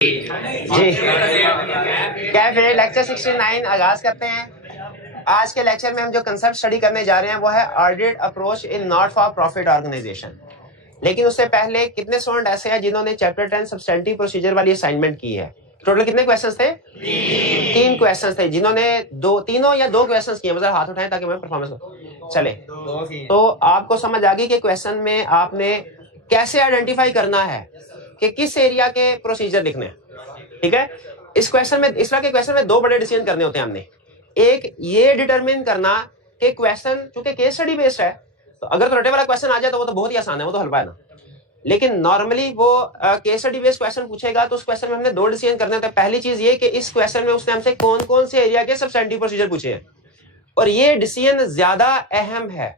जी क्या फिर लेक्चर 69 आगाज करते हैं। आज के लेक्चर में हम जो कंसेप्ट स्टडी करने जा रहे हैं वो है audit approach in not for profit organisation. लेकिन उससे पहले कितने स्टूडेंट ऐसे हैं जिन्होंने चैप्टर 10 सब्सटेंटिव प्रोसीजर वाली असाइनमेंट की है? टोटल कितने क्वेश्चंस थे? 3 क्वेश्चंस थे। जिन्होंने तीनों या दो क्वेश्चंस किए मतलब हाथ उठाएं ताकि मैं परफॉर्मेंस हो चले। तो आपको समझ आ गई कि क्वेश्चन में आपने कैसे आइडेंटिफाई करना है कि किस एरिया के प्रोसीजर लिखने हैं। ठीक है, इस क्वेश्चन में, इस तरह के क्वेश्चन में दो बड़े डिसीजन करने होते हैं हमने। एक ये डिटरमिन करना कि क्वेश्चन चूंकि केस स्टडी बेस्ड है तो अगर तो रटे वाला क्वेश्चन आ जाए तो वो तो बहुत ही आसान है, वो तो हल्का है ना। लेकिन नॉर्मली वो केस स्टडी बेस्ड क्वेश्चन पूछेगा तो उस क्वेश्चन में हमने दो डिसीजन करने होते हैं। पहली चीज ये कि इस क्वेश्चन में उसने हमसे कौन कौन से एरिया के सब्सटेंटिव प्रोसीजर पूछे हैं, और ये डिसीजन ज्यादा अहम है।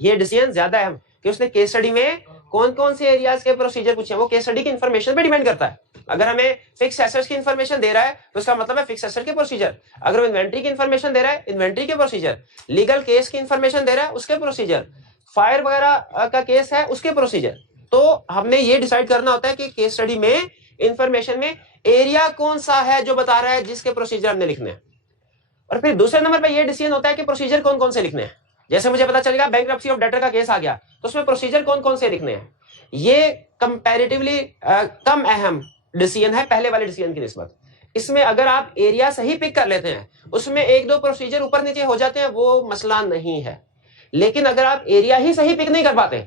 ये डिसीजन ज्यादा अहम कि उसने केस स्टडी में कौन कौन से एरियाज के प्रोसीजर पूछे हैं। वो केस स्टडी की इंफॉर्मेशन पे डिपेंड करता है। अगर हमें फिक्स एसेट्स की इंफॉर्मेशन दे रहा है तो उसका मतलब है फिक्स एसेट के प्रोसीजर। अगर वो इन्वेंट्री की इंफॉर्मेशन दे रहा है, इन्वेंट्री के प्रोसीजर। लीगल केस की इंफॉर्मेशन दे रहा है, उसके प्रोसीजर। फायर वगैरह का केस है, उसके प्रोसीजर। तो हमने ये डिसाइड करना होता है कि केस स्टडी में इंफॉर्मेशन में एरिया कौन सा है जो बता रहा है जिसके प्रोसीजर हमने लिखने हैं। और फिर दूसरे नंबर पे ये डिसीजन होता है कि प्रोसीजर कौन कौन से लिखने हैं। जैसे मुझे पता चलेगा बैंक्रप्सी ऑफ डेटर का केस आ गया तो उसमें प्रोसीजर कौन कौन से लिखने हैं। ये कंपैरेटिवली कम अहम डिसीजन है पहले वाले डिसीजन की निस्बत। इसमें अगर आप एरिया सही पिक कर लेते हैं, उसमें एक दो प्रोसीजर ऊपर नीचे हो जाते हैं, वो मसला नहीं है। लेकिन अगर आप एरिया ही सही पिक नहीं कर पाते,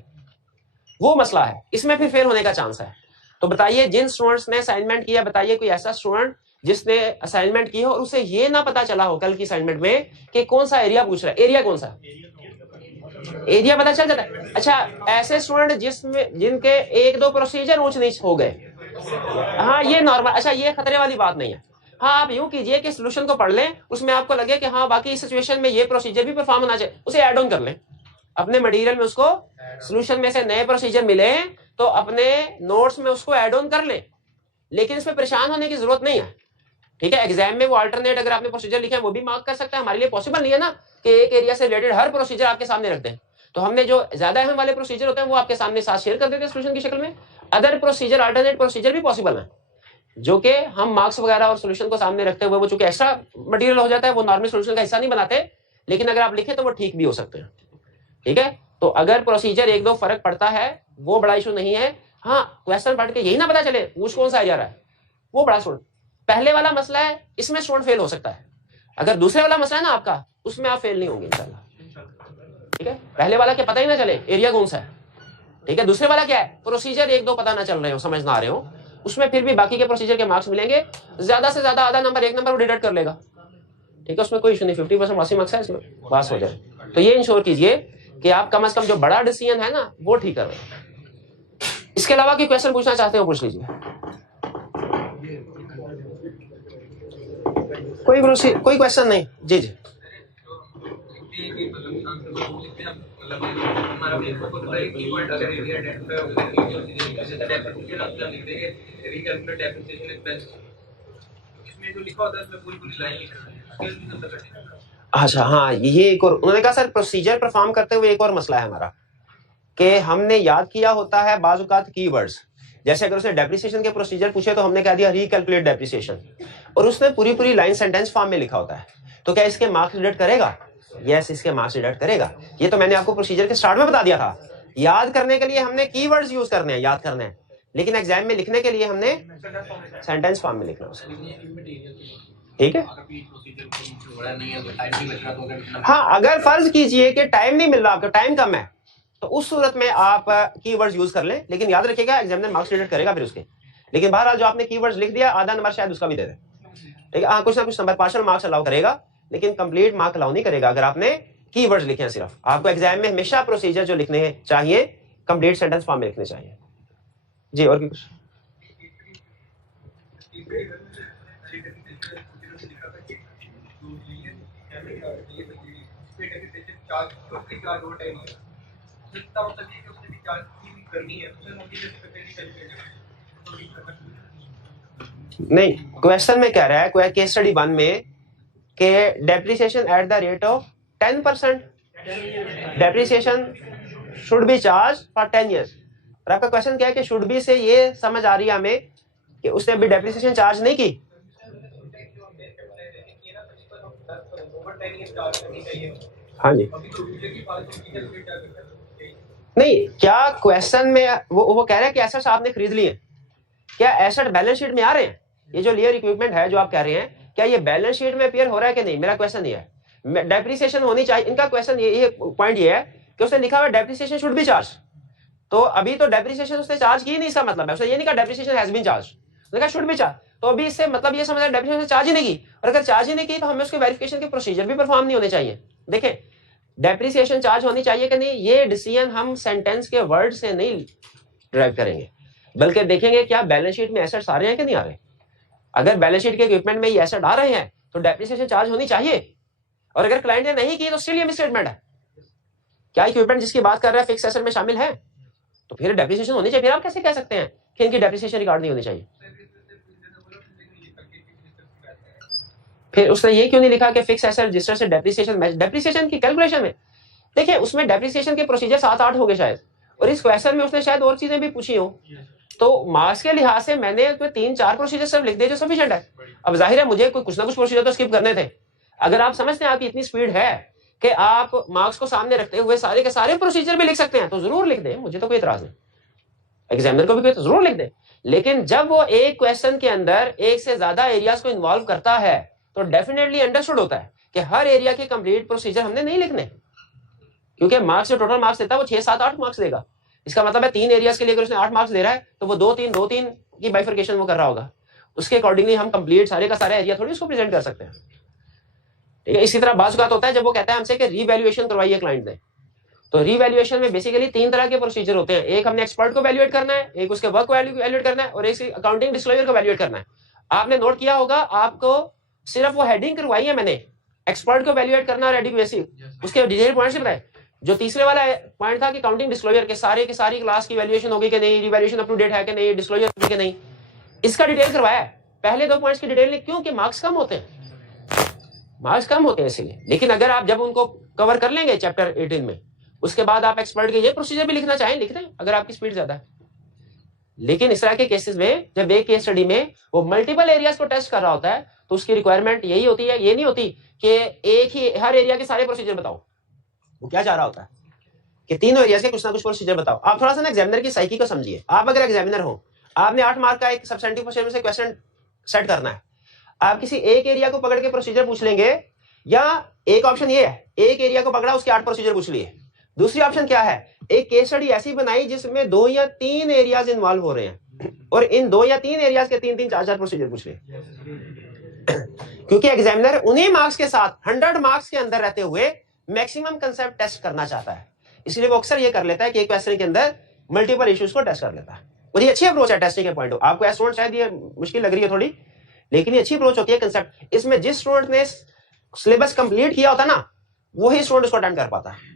वो मसला है, इसमें फिर फेल होने का चांस है। तो बताइए, जिन स्टूडेंट्स ने असाइनमेंट किया, बताइए कोई ऐसा स्टूडेंट जिसने असाइनमेंट की हो और उसे ये ना पता चला हो कल की असाइनमेंट में कि कौन सा एरिया पूछ रहा है। एरिया कौन सा? एरिया पता चल जाता है। अच्छा, ऐसे स्टूडेंट जिसमें जिनके एक दो प्रोसीजर ऊंच नीच हो गए, हाँ ये नॉर्मल, अच्छा ये खतरे वाली बात नहीं है। हाँ आप यूं कीजिए कि सोल्यूशन को पढ़ लें, उसमें आपको लगे कि हाँ बाकी सिचुएशन में ये प्रोसीजर भी परफॉर्म होना चाहिए, उसे ऐड ऑन कर लें अपने मटेरियल में। उसको सोल्यूशन में से नए प्रोसीजर मिले तो अपने नोट्स में उसको ऐड ऑन कर लें, लेकिन इसमें परेशान होने की जरूरत नहीं है। ठीक है, एग्जाम में वो अल्टरनेट अगर आपने प्रोसीजर लिखे हैं वो भी मार्क कर सकता है। हमारे लिए पॉसिबल नहीं है ना कि एक एरिया से रिलेटेड हर प्रोसीजर आपके सामने रख दें। तो हमने जो ज्यादा अहम वाले प्रोसीजर होते हैं वो आपके सामने साथ शेयर कर देते हैं सोल्यूशन की शक्ल में। अदर प्रोसीजर, अल्टरनेट प्रोसीजर भी पॉसिबल है, जो कि हम मार्क्स वगैरह और सोल्यूशन को सामने रखते हुए वो चूंकि एक्स्ट्रा मटेरियल हो जाता है, वो नॉर्मल सोल्यूशन का हिस्सा नहीं बनाते, लेकिन अगर आप लिखे तो वो ठीक भी हो सकते हैं। ठीक है, तो अगर प्रोसीजर एक दो फर्क पड़ता है वो बड़ा इशू नहीं है। हाँ, क्वेश्चन पढ़ के यही ना पता चले पूछ कौन सा आ जा रहा है, वो बड़ा स्टूडेंट। पहले वाला मसला है, इसमें स्टूडेंट फेल हो सकता है। अगर दूसरे वाला मसला है ना आपका, उसमें आप फेल नहीं होंगे इंशाल्लाह। ठीक है, पहले वाला के पता ही ना चले एरिया कौन सा है। ठीक है, दूसरे वाला क्या है, प्रोसीजर एक दो पता ना चल रहे हो, समझ ना आ रहे हो, उसमें फिर भी बाकी के प्रोसीजर के मार्क्स मिलेंगे। ज्यादा से ज्यादा आधा नंबर, एक नंबर वो डिडक्ट कर लेगा। ठीक है, उसमें कोई इशू नहीं, 50% वासी मार्क्स है, इसमें पास हो जाए। तो ये इंश्योर कीजिए कि आप कम से कम जो बड़ा डिसीजन है ना वो ठीक कर रहे हैं। इसके अलावा कोई क्वेश्चन पूछना चाहते हो पूछ लीजिए। कोई क्वेश्चन नहीं? जी जी। अच्छा हाँ, ये एक और उन्होंने कहा सर प्रोसीजर परफॉर्म करते हुए एक और मसला है हमारा कि हमने याद किया होता है बाज़ औक़ात कीवर्ड्स। जैसे अगर उसने डेप्रिसिएशन के प्रोसीजर पूछे तो हमने कह दिया रीकैलकुलेट डेप्रिसिएशन, और उसने पूरी पूरी लाइन सेंटेंस फॉर्म में लिखा होता है, तो क्या इसके मार्क्स डिडक्ट करेगा? यस, इसके मार्क्स डिडक्ट करेगा। ये तो मैंने आपको प्रोसीजर के स्टार्ट में बता दिया था। याद करने के लिए हमने कीवर्ड्स यूज करने हैं, याद करने हैं, लेकिन एग्जाम में लिखने के लिए हमने सेंटेंस फॉर्म में लिखना है। ठीक है, हाँ अगर फर्ज कीजिए कि टाइम नहीं मिल रहा, आपका टाइम कम है, तो उस सूरत में आप कीवर्ड्स यूज कर लें, लेकिन याद रखिएगा एग्जामिनर मार्क्स डिडक्ट करेगा फिर उसके। लेकिन बहरहाल जो आपने कीवर्ड्स लिख दिया, आधा नंबर शायद उसका भी दे दे। ठीक है, हाँ कुछ ना कुछ नंबर पार्शियल मार्क्स अलाउ करेगा, लेकिन कंप्लीट मार्क अलाउ नहीं करेगा अगर आपने कीवर्ड्स लिखे हैं सिर्फ। आपको एग्जाम में हमेशा प्रोसीजर जो लिखने चाहिए कंप्लीट सेंटेंस फॉर्म में लिखने चाहिए। जी, और कुछ? नहीं, क्वेश्चन में कह रहा है केस स्टडी 1 में कि depreciation at the rate of 10%, depreciation should be charge for 10 years। और आपका क्वेश्चन क्या है कि शुड बी से ये समझ आ रही है हमें कि उसने अभी डेप्रिसिएशन चार्ज नहीं की। हाँ जी, नहीं, क्या क्वेश्चन में वो कह रहे हैं कि एसेट्स आपने खरीद लिए, क्या एसेट बैलेंस शीट में आ रहे हैं? ये जो लेयर इक्विपमेंट है जो आप कह रहे हैं, क्या ये बैलेंस शीट में अपीयर हो रहा है कि नहीं? मेरा क्वेश्चन ये है, डेप्रिसिएशन होनी चाहिए। इनका क्वेश्चन ये पॉइंट ये है कि उसने लिखा हुआ डेप्रिसिएशन शुड बी चार्ज। तो अभी तो डेप्रिसिएशन उसने चार्ज की नहीं, इसका मतलब है उसने ये नहीं कहा डेप्रिसिएशन हैज बीन चार्ज, उसने कहा शुड बी चार्ज। तो अभी इससे मतलब ये समझ डेप्रिसिएशन चार्ज ही नहीं की, और अगर चार्ज ही नहीं की तो हमें उसके वेरिफिकेशन के प्रोसीजर भी परफॉर्म नहीं होने चाहिए। देखें, डेप्रिसिएशन चार्ज होनी चाहिए कि नहीं, ये डिसीजन हम सेंटेंस के वर्ड से नहीं ड्राइव करेंगे, बल्कि देखेंगे क्या बैलेंस शीट में एसेट्स आ रहे हैं कि नहीं आ रहे। अगर बैलेंस शीट के इक्विपमेंट में ये एसेट आ रहे हैं तो डेप्रिसिएशन चार्ज होनी चाहिए, और अगर क्लाइंट ने नहीं की तो स्टिल ये मिसस्टेटमेंट है। क्या इक्विपमेंट जिसकी बात कर रहा है फिक्स एसेट में शामिल है, तो फिर डेप्रिसिएशन होनी चाहिए। फिर आप कैसे कह सकते हैं कि इनकी डेप्रिसिएशन रिकॉर्ड नहीं होनी चाहिए? फिर उसने ये क्यों नहीं लिखा कि फिक्स एसेट रजिस्टर से डेप्रिसिएशन की कैलकुलेशन में? देखिए, उसमें डेप्रिसिएशन के प्रोसीजर 7-8 हो गए शायद, और इस क्वेश्चन में उसने शायद और चीजें भी पूछी हो। तो मार्क्स के लिहाज से मैंने 3-4 प्रोसीजर सिर्फ लिख दिए जो सफिशिएंट है। अब जाहिर है मुझे कुछ ना कुछ प्रोसीजर तो स्किप करने थे। अगर आप समझते हैं आपकी इतनी स्पीड है कि आप मार्क्स को सामने रखते हुए सारे के सारे प्रोसीजर भी लिख सकते हैं, तो जरूर लिख दें, मुझे तो कोई इतराज नहीं। एग्जामिनर को भी कोई तो जरूर लिख दें, लेकिन जब वो एक क्वेश्चन के अंदर एक से ज्यादा एरियाज को इन्वॉल्व करता है तो डेफिनेटली अंडरस्टूड होता है कि हर एरिया के कंप्लीट प्रोसीजर हमने नहीं लिखने, क्योंकि मार्क्स जो टोटल मार्क्स देता है वो 6-7-8 मार्क्स देगा। इसका मतलब है 3 एरियाज के लिए अगर उसने 8 मार्क्स दे रहा है तो वो 2-3 की बाइफर्केशन वो कर रहा होगा, उसके अकॉर्डिंगली हम कंप्लीट सारे का सारा एरिया थोड़ी उसको प्रेजेंट कर सकते हैं। ठीक है, इसी तरह बात होता है जब वो कहता है हमसे कि रीवैल्यूएशन करवाइए क्लाइंट ने, तो रीवैल्यूएशन में बेसिकली 3 तरह के प्रोसीजर होते हैं। एक हमने एक्सपर्ट को वैल्यूएट करना है, एक उसके वर्क वैल्यूएट करना है, और एक अकाउंटिंग डिस्क्लोजर को वैल्यूएट करना है। आपने नोट किया होगा, आपको सिर्फ वो हेडिंग करवाई है मैंने, एक्सपर्ट को वैल्यूएट करना और एडिक्वेसी, उसके डिटेल पॉइंट्स बताए। जो तीसरे वाला पॉइंट था कि काउंटिंग डिस्क्लोजर के सारे की सारी क्लास की वैल्यूएशन होगी कि नहीं, रिवैल्यूएशन अप टू डेट है कि नहीं, डिस्क्लोजर होगी कि नहीं, इसका डिटेल करवाया। पहले 2 पॉइंट्स की डिटेल नहीं, क्योंकि मार्क्स कम होते हैं, मार्क्स कम होते हैं इसलिए। लेकिन अगर आप जब उनको कवर कर लेंगे चैप्टर 18 में, उसके बाद आप एक्सपर्ट के ये प्रोसीजर भी लिखना चाहें लिख दें, अगर आपकी स्पीड ज्यादा है। लेकिन इस तरह के केसेस में जब एक केस स्टडी में वो मल्टीपल एरियाज को टेस्ट कर रहा होता है तो उसकी रिक्वायरमेंट यही होती है, ये नहीं होती कि एक ही हर एरिया के सारे प्रोसीजर बताओ। वो क्या चाह रहा होता है कि तीनों एरियाज के कुछ ना कुछ प्रोसीजर बताओ। आप थोड़ा सा ना एग्जामिनर की साइकी को समझिए। आप अगर एग्जामिनर हो, आपने 8 मार्क का एक सब्सटेंटिव क्वेश्चन में से क्वेश्चन सेट करना है, आप किसी एक एरिया को पकड़ के प्रोसीजर पूछ लेंगे, या एक ऑप्शन ये है एक एरिया को पकड़ा उसके 8 प्रोसीजर पूछ लिए। दूसरी ऑप्शन क्या है, एक केस स्टडी ऐसी बनाई जिसमें 2 या 3 एरियाज इन्वॉल्व हो रहे हैं, और इन 2 या 3 एरियाज के 3-3, 4-4 प्रोसीजर पूछ लिए। क्योंकि एग्जामिनर उन्हीं मार्क्स के साथ 100 मार्क्स के अंदर रहते हुए मैक्सिमम कंसेप्ट टेस्ट करना चाहता है, इसलिए वो अक्सर ये कर लेता है कि एक क्वेश्चन के अंदर मल्टीपल इश्यूज को टेस्ट कर लेता है। और ये अच्छी अप्रोच है टेस्टिंग के पॉइंट ऑफ। आपको एज स्टूडेंट शायद ये मुश्किल लग रही है थोड़ी, लेकिन ये अच्छी अप्रोच होती है कंसेप्ट। इसमें जिस स्टूडेंट ने सिलेबस कंप्लीट किया होता ना, वही स्टूडेंट उसको अटेंड कर पाता है।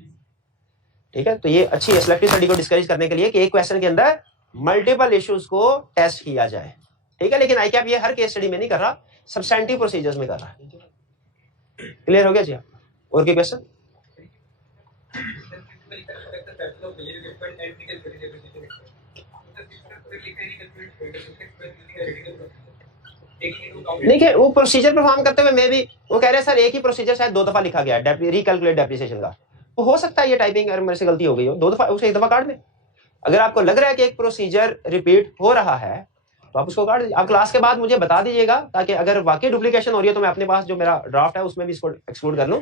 ठीक है, तो ये अच्छी है सिलेक्टिव स्टडी को डिस्करेज करने के लिए कि एक क्वेश्चन के अंदर मल्टीपल इश्यूज को टेस्ट किया जाए। ठीक है, लेकिन आईकैप ये हर केस स्टडी में नहीं कर रहा, सब्सटेंटिव प्रोसीजर्स में कर रहा है। क्लियर हो गया जी? और कोई क्वेश्चन? देखिए, वो प्रोसीजर परफॉर्म करते हुए मैं भी वो कह रहे हैं सर एक ही प्रोसीजर शायद 2 दफा लिखा गया है, रिकैलकुलेट डेप्रिसिएशन का। तो हो सकता है ये टाइपिंग एरर मेरे से गलती हो गई हो, 2 दफा उसे 1 दफा काट दें। अगर आपको लग रहा है कि एक प्रोसीजर रिपीट हो रहा है तो आप उसको काट दीजिए। आप क्लास के बाद मुझे बता दीजिएगा, ताकि अगर वाकई डुप्लीकेशन हो रही है तो मैं अपने पास जो मेरा ड्राफ्ट है उसमें भी इसको एक्सक्लूड कर लूं।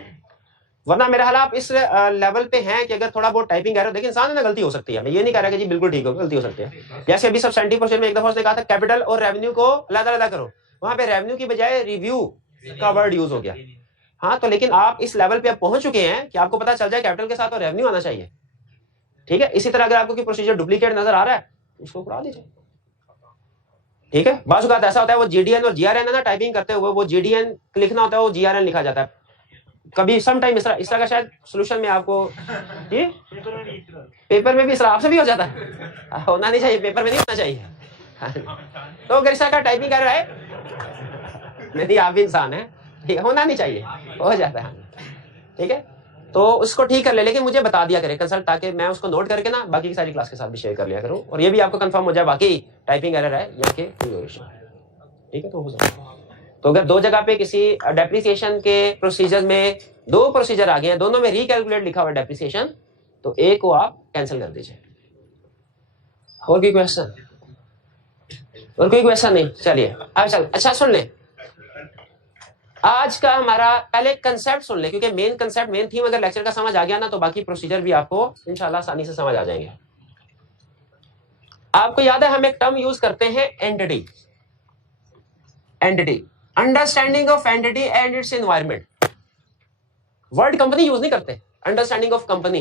वरना मेरा हाल आप इस लेवल पे हैं कि अगर थोड़ा बहुत टाइपिंग एरर, देखिए इंसान है ना, गलती हो सकती है। मैं ये नहीं कह रहा कि जी बिल्कुल ठीक हो, गलती हो सकती है। जैसे अभी सब्सटेंटिव क्वेश्चन में एक दफा उसने कहा था कैपिटल और रेवेन्यू को अलग-अलग करो, वहां पे रेवेन्यू की बजाय रिव्यू का वर्ड यूज हो गया। हाँ, तो लेकिन आप इस लेवल पे आप पहुंच चुके हैं कि आपको पता चल जाए कैपिटल के साथ और रेवेन्यू आना चाहिए। ठीक है, इसी तरह अगर आपको कोई प्रोसीजर डुप्लीकेट नजर आ रहा है उसको उड़ा दीजिए। ठीक है, बाज़ औक़ात ऐसा होता है वो जीडीएन और जीआरएन है ना, टाइपिंग करते हुए वो जीडीएन लिखना होता है, वो जीआरएन लिखा जाता है। कभी सम टाइम इस तरह का शायद सोल्यूशन में आपको जी पेपर में भी इस तरह आपसे भी हो जाता है। होना नहीं चाहिए, पेपर में नहीं होना चाहिए। तो अगर इस तरह का टाइपिंग कर रहा है, नहीं आप भी इंसान है, ठीक है, होना नहीं चाहिए, हो जाता है। ठीक है, तो उसको ठीक कर ले, लेकिन मुझे बता दिया करे कंसल्ट, ताकि मैं उसको नोट करके ना बाकी की सारी क्लास के साथ भी शेयर कर लिया करूं, और ये भी आपको कंफर्म हो जाए बाकी टाइपिंग एरर है या कि ठीक है, तो हो सकता है। तो अगर दो जगह पे किसी डेप्रिसिएशन के प्रोसीजर में दो प्रोसीजर आ गए हैं, दोनों में रिकैलकुलेट लिखा हुआ है डेप्रिसिएशन, तो एक को आप कैंसिल कर दीजिए। और कोई क्वेश्चन? और कोई क्वेश्चन नहीं? चलिए अच्छा सुन लें, आज का हमारा पहले कंसेप्ट सुन ले, क्योंकि मेन कंसेप्ट मेन थीम अगर लेक्चर का समझ आ गया ना तो बाकी प्रोसीजर भी आपको इंशाल्लाह आसानी से समझ आ जाएंगे। आपको याद है हम एक टर्म यूज करते हैं entity, entity, understanding of entity and it's environment. Word company use नहीं करते, understanding of company,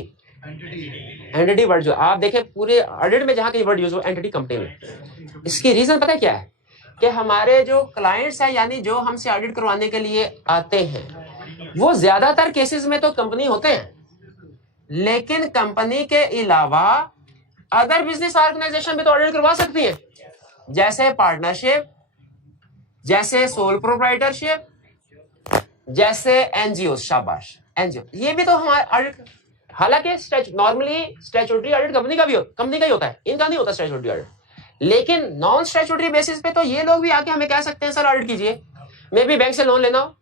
entity word जो आप देखें पूरे ऑडिट में जहां की वर्ड यूज हो एंटिटी कंपनी में। इसकी रीजन पता है क्या है कि हमारे जो क्लाइंट्स हैं यानी जो हमसे ऑडिट करवाने के लिए आते हैं वो ज्यादातर केसेस में तो कंपनी होते हैं, लेकिन कंपनी के अलावा अदर बिजनेस ऑर्गेनाइजेशन भी तो ऑडिट करवा सकती है, जैसे पार्टनरशिप, जैसे सोल प्रोप्राइटरशिप, जैसे एनजीओ। शाबाश, एनजीओ ये भी तो हमारे ऑडिट, हालांकि नॉर्मली स्टैट्यूटरी ऑडिट कंपनी का ही होता है, इनका नहीं होता स्टैट्यूटरी ऑडिट, लेकिन नॉन स्टैट्यूटरी बेसिस पे तो ये लोग भी आके हमें कह सकते हैं सर ऑडिट कीजिए, मे भी बैंक से लोन लेना हो।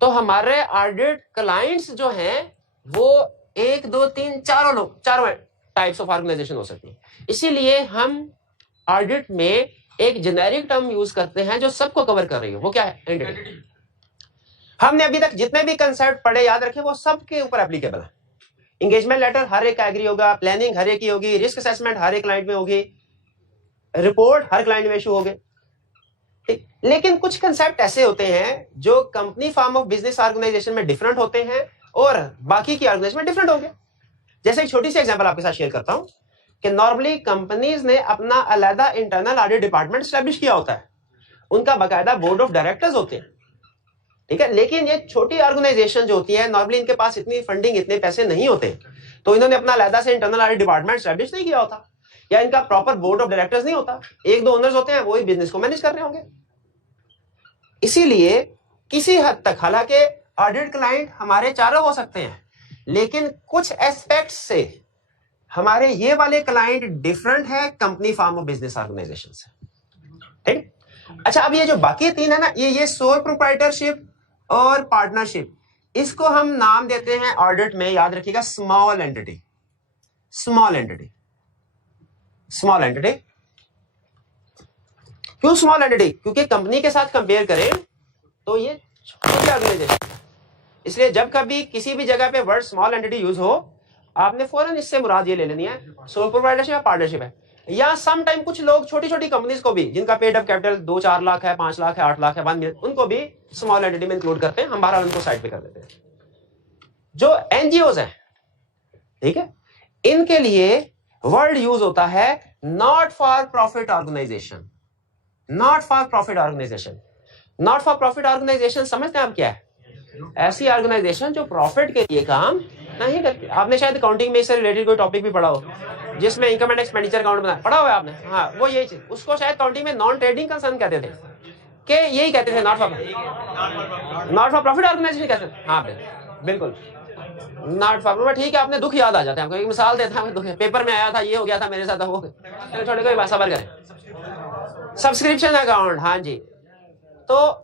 तो हमारे ऑडिट क्लाइंट्स जो हैं वो 1 2 3 चारों लोग, चारों टाइप्स ऑफ ऑर्गेनाइजेशन हो सकती है। इसीलिए हम ऑडिट में एक जेनेरिक टर्म यूज करते हैं जो सबको कवर कर रही है, वो क्या है? एंटिटी। हमने अभी तक जितने भी कंसेप्ट पढ़े याद रखे वो सबके ऊपर एप्लीकेबल है। इंगेजमेंट लेटर हर एक का एग्री होगा, प्लानिंग हर एक की होगी, रिस्क असेसमेंट हर एक क्लाइंट में होगी, रिपोर्ट हर क्लाइंट में इशू होगे, ठीक। लेकिन कुछ कंसेप्ट ऐसे होते हैं जो company form of business organisation में डिफरेंट होते हैं और बाकी की ऑर्गेनाइजेशन में डिफरेंट होंगे। जैसे एक छोटी सी एग्जांपल आपके साथ शेयर करता हूं कि नॉर्मली कंपनीज ने अपना अलग इंटरनल ऑडिट डिपार्टमेंट एस्टैब्लिश किया होता है, उनका बाकायदा बोर्ड ऑफ डायरेक्टर्स होते हैं, ठीक है। लेकिन ये छोटी ऑर्गेनाइजेशन जो होती है नॉर्मली इनके पास इतनी फंडिंग, इतने पैसे नहीं होते, तो इन्होंने अपना अलग से इंटरनल ऑडिट डिपार्टमेंट एस्टैब्लिश नहीं किया होता, या इनका प्रॉपर बोर्ड ऑफ डायरेक्टर्स नहीं होता, 1 2 ओनर्स होते हैं, वो ही बिजनेस को मैनेज कर रहे होंगे। इसीलिए किसी हद तक हालांकि ऑडिट क्लाइंट हमारे चारों हो सकते हैं, लेकिन कुछ एस्पेक्ट से हमारे ये वाले क्लाइंट डिफरेंट है company form of business organisation से, ठीक। अच्छा, अब ये जो बाकी 3 है ना, ये सोल प्रोप्राइटरशिप और पार्टनरशिप, इसको हम नाम देते हैं ऑडिट में, याद रखिएगा, small entity. Small entity, small entity क्यों स्मॉल एंटिटी? क्योंकि कंपनी के साथ कंपेयर करें तो ये छोटी ऑर्गेनाइजेशन, इसलिए जब कभी किसी भी जगह पे वर्ड स्मॉल एंटिटी यूज हो आपने फौरन इससे मुराद ये ले लेनी है सोल प्रोप्राइटरशिप या पार्टनरशिप है। या सम टाइम कुछ लोग छोटी छोटी कंपनीज को भी जिनका पेड अप कैपिटल 2-4 लाख है, 5 लाख है, 8 लाख है, 1 मिलियन, उनको भी स्मॉल एंटिटी में इंक्लूड करते हैं, हम बाहर उनको साइड पे कर देते हैं। जो एनजीओज हैं, ठीक है, इनके लिए वर्ड यूज होता है not for profit organisation. Not for profit organisation, not for profit organisation समझते हैं आप क्या है? ऐसी ऑर्गेनाइजेशन जो प्रॉफिट के लिए काम नहीं करती। आपने शायद अकाउंटिंग में इससे रिलेटेड कोई टॉपिक भी पढ़ा हो जिसमें इनकम एंड एक्सपेंडिचर अकाउंट बना पढ़ा हुआ है आपने? हाँ, वो यही चीज, उसको शायद अकाउंटिंग में नॉन ट्रेडिंग कंसर्न कहते थे, कि यही कहते थे नॉट फॉर प्रॉफिट ऑर्गेनाइजेशन कहते थे। हाँ बिल्कुल, नॉट फॉर प्रॉफिट। ठीक है, आपने दुख याद आ जाता है आपको, एक मिसाल देता हूँ, दुख पेपर में आया था, ये हो गया था मेरे साथ, हो गया, छोटे कोई बात, सबर करें। सब्सक्रिप्शन अकाउंट, हाँ जी। तो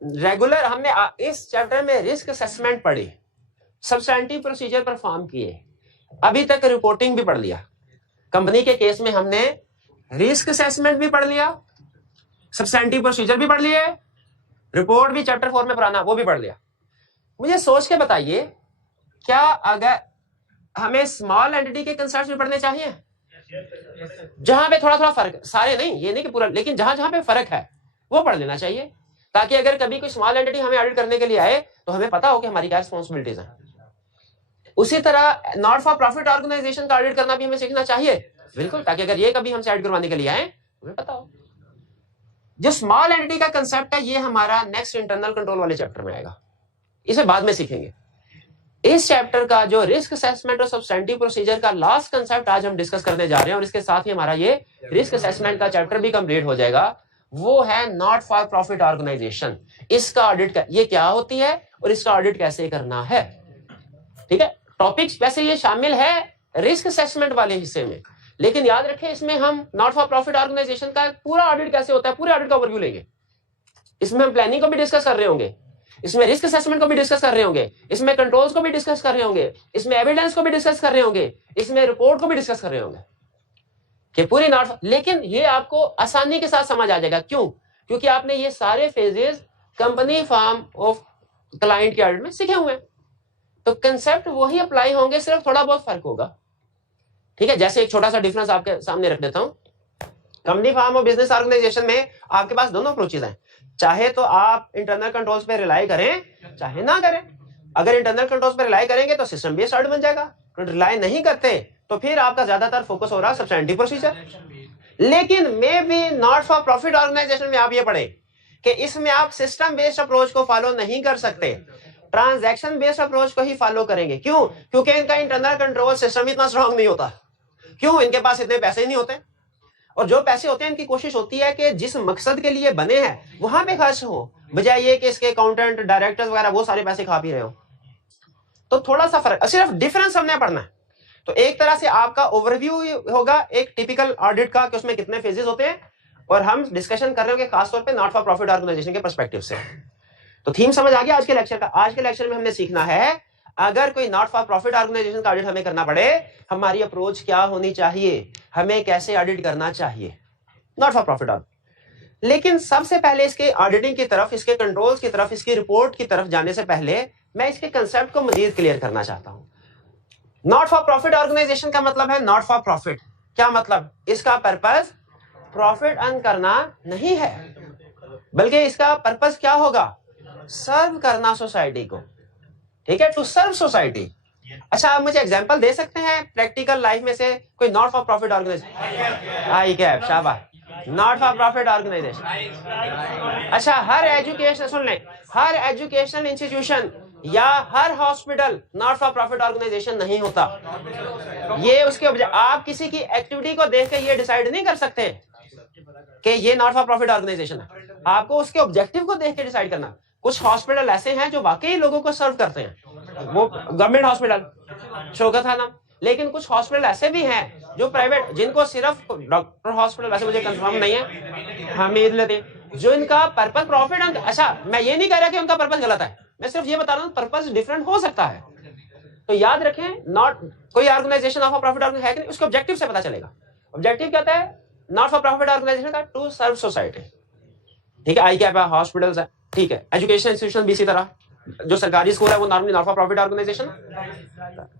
रेगुलर हमने इस चैप्टर में रिस्क असेसमेंट पढ़ी, सब्सटेंटिव प्रोसीजर परफॉर्म किए, अभी तक रिपोर्टिंग भी पढ़ लिया। कंपनी के केस में हमने रिस्क असेसमेंट भी पढ़ लिया, सब्सटेंटिव प्रोसीजर भी पढ़ लिए, रिपोर्ट भी चैप्टर 4 में पुराना वो भी पढ़ लिया। मुझे सोच के बताइए, क्या अगर हमें स्मॉल एंटिटी के कंसेप्ट भी पढ़ने चाहिए? जहां पे थोड़ा थोड़ा फर्क, सारे नहीं, ये नहीं कि पूरा, लेकिन जहां जहां पे फर्क है वो पढ़ लेना चाहिए, ताकि अगर कभी कोई स्मॉल एंटिटी हमें ऑडिट करने के लिए आए तो हमें पता हो कि हमारी क्या रिस्पॉन्सिबिलिटीज हैं। उसी तरह नॉट फॉर प्रॉफिट ऑर्गेनाइजेशन का ऑडिट करना भी हमें सीखना चाहिए, बिल्कुल, ताकि अगर ये कभी हमसे ऑडिट करवाने के लिए आए हमें पता हो। जो स्मॉल एंटिटी का कंसेप्ट है ये हमारा नेक्स्ट इंटरनल कंट्रोल वाले चैप्टर में आएगा, इसे बाद में सीखेंगे। इस चैप्टर का जो रिस्क असेसमेंट और सब्सटेंटिव प्रोसीजर का लास्ट कंसेप्ट आज हम डिस्कस करने जा रहे हैं, और इसके साथ ही हमारा ये रिस्क असेसमेंट का चैप्टर भी कंप्लीट हो जाएगा, वो है नॉट फॉर प्रॉफिट ऑर्गेनाइजेशन। इसका ऑडिट ये क्या होती है और इसका ऑडिट कैसे करना है, ठीक है। टॉपिक्स वैसे ये शामिल है रिस्क असेसमेंट वाले हिस्से में, लेकिन याद रखें इसमें हम नॉट फॉर प्रॉफिट ऑर्गेनाइजेशन का पूरा ऑडिट कैसे होता है, पूरे ऑडिट का ओवरव्यू लेंगे। इसमें हम प्लानिंग को भी डिस्कस कर रहे होंगे, इसमें रिस्क असेसमेंट को भी डिस्कस कर रहे होंगे, इसमें कंट्रोल्स को भी डिस्कस कर रहे होंगे, इसमें एविडेंस को भी डिस्कस कर रहे होंगे, इसमें रिपोर्ट को भी डिस्कस कर रहे होंगे कि पूरी नॉट। लेकिन ये आपको आसानी के साथ समझ आ जाएगा। क्यों? क्योंकि आपने ये सारे phases company form of client के ऑडिट में सीखे हुए हैं। तो कंसेप्ट वही अप्लाई होंगे, सिर्फ थोड़ा बहुत फर्क होगा। ठीक है, जैसे एक छोटा सा डिफरेंस आपके सामने रख देता हूं। कंपनी फॉर्म और बिजनेस ऑर्गेनाइजेशन में आपके पास दोनों अप्रोचेज हैं। चाहे तो आप इंटरनल कंट्रोल्स पे रिलाई करें, चाहे ना करें। अगर इंटरनल कंट्रोल्स पे रिलाई करेंगे तो सिस्टम बेस्ड ऑडिट बन जाएगा। तो रिलाई नहीं करते तो फिर आपका ज्यादातर फोकस हो रहा है सब्सटेंटिव प्रोसीजर। लेकिन maybe not for profit organisation में आप ये पढ़े कि इसमें आप सिस्टम बेस्ड अप्रोच को फॉलो नहीं कर सकते, ट्रांजैक्शन बेस्ड अप्रोच को ही फॉलो करेंगे। क्यों? क्योंकि इनका इंटरनल कंट्रोल सिस्टम इतना स्ट्रांग नहीं होता। क्यों? इनके पास इतने पैसे ही नहीं होते, और जो पैसे होते हैं इनकी कोशिश होती है कि जिस मकसद के लिए बने हैं वहां पे खर्च हो, बजाय ये कि इसके अकाउंटेंट डायरेक्टर्स वगैरह वो सारे पैसे खा पी रहे हो। तो थोड़ा सा फर्क, सिर्फ डिफरेंस हमने पढ़ना है। तो एक तरह से आपका ओवरव्यू होगा एक टिपिकल ऑडिट का कि उसमें कितने फेजेस होते हैं, और हम डिस्कशन कर रहे होंगे खासतौर पे नॉट फॉर प्रॉफिट ऑर्गेनाइजेशन के पर्सपेक्टिव से। तो थीम समझ आ गया आज के लेक्चर का। आज के लेक्चर में हमने सीखना है अगर कोई नॉट फॉर प्रॉफिट ऑर्गेनाइजेशन का ऑडिट हमें करना पड़े, हमारी अप्रोच क्या होनी चाहिए, हमें कैसे ऑडिट करना चाहिए नॉट फॉर प्रॉफिट ऑडिट। लेकिन सबसे पहले इसके ऑडिटिंग की तरफ, इसके कंट्रोल्स की तरफ, इसकी रिपोर्ट की तरफ जाने से पहले मैं इसके कंसेप्ट को मजीद क्लियर करना चाहता हूं। नॉट फॉर प्रॉफिट ऑर्गेनाइजेशन का मतलब है नॉट फॉर प्रॉफिट। क्या मतलब? इसका पर्पस प्रॉफिट अर्न करना नहीं है, बल्कि इसका पर्पस क्या होगा? सर्व करना सोसाइटी को। ठीक है, टू सर्व सोसाइटी। अच्छा, आप मुझे एग्जांपल दे सकते हैं प्रैक्टिकल लाइफ में से कोई नॉट फॉर प्रॉफिट ऑर्गेनाइजेशन? आई कैप, शाबाश, नॉट फॉर प्रॉफिट ऑर्गेनाइजेशन। अच्छा, हर एजुकेशन, सुन लें, हर एजुकेशनल इंस्टीट्यूशन या हर hospital not for profit organization नहीं होता। ये उसके आप किसी की एक्टिविटी को देख के ये डिसाइड नहीं कर सकते कि ये नॉट फॉर प्रॉफिट ऑर्गेनाइजेशन है। आपको उसके ऑब्जेक्टिव को देख के डिसाइड करना। कुछ हॉस्पिटल ऐसे हैं जो वाकई लोगों को सर्व करते हैं, वो गवर्नमेंट हॉस्पिटल, शौकत खाना। लेकिन कुछ हॉस्पिटल ऐसे भी हैं जो प्राइवेट, जिनको सिर्फ डॉक्टर हॉस्पिटल, वैसे मुझे कंफर्म नहीं है, हमीद लतीफ, जो इनका पर्पस प्रॉफिट। अच्छा, मैं ये नहीं कह रहा कि उनका पर्पस गलत है, मैं सिर्फ ये बता रहा हूँ पर्पस डिफरेंट हो सकता है। तो याद रखें, नॉट कोई organisation not for profit organisation है कि नहीं, उसके ऑब्जेक्टिव से पता चलेगा। ऑब्जेक्टिव क्या होता है नॉट फॉर प्रॉफिट ऑर्गेनाइजेशन का? To serve society. ठीक है, आई कैप है, हॉस्पिटल्स है, ठीक है, एजुकेशन इंस्टीट्यूशन भी इसी तरह। जो सरकारी स्कूल है वो normally not for profit organisation,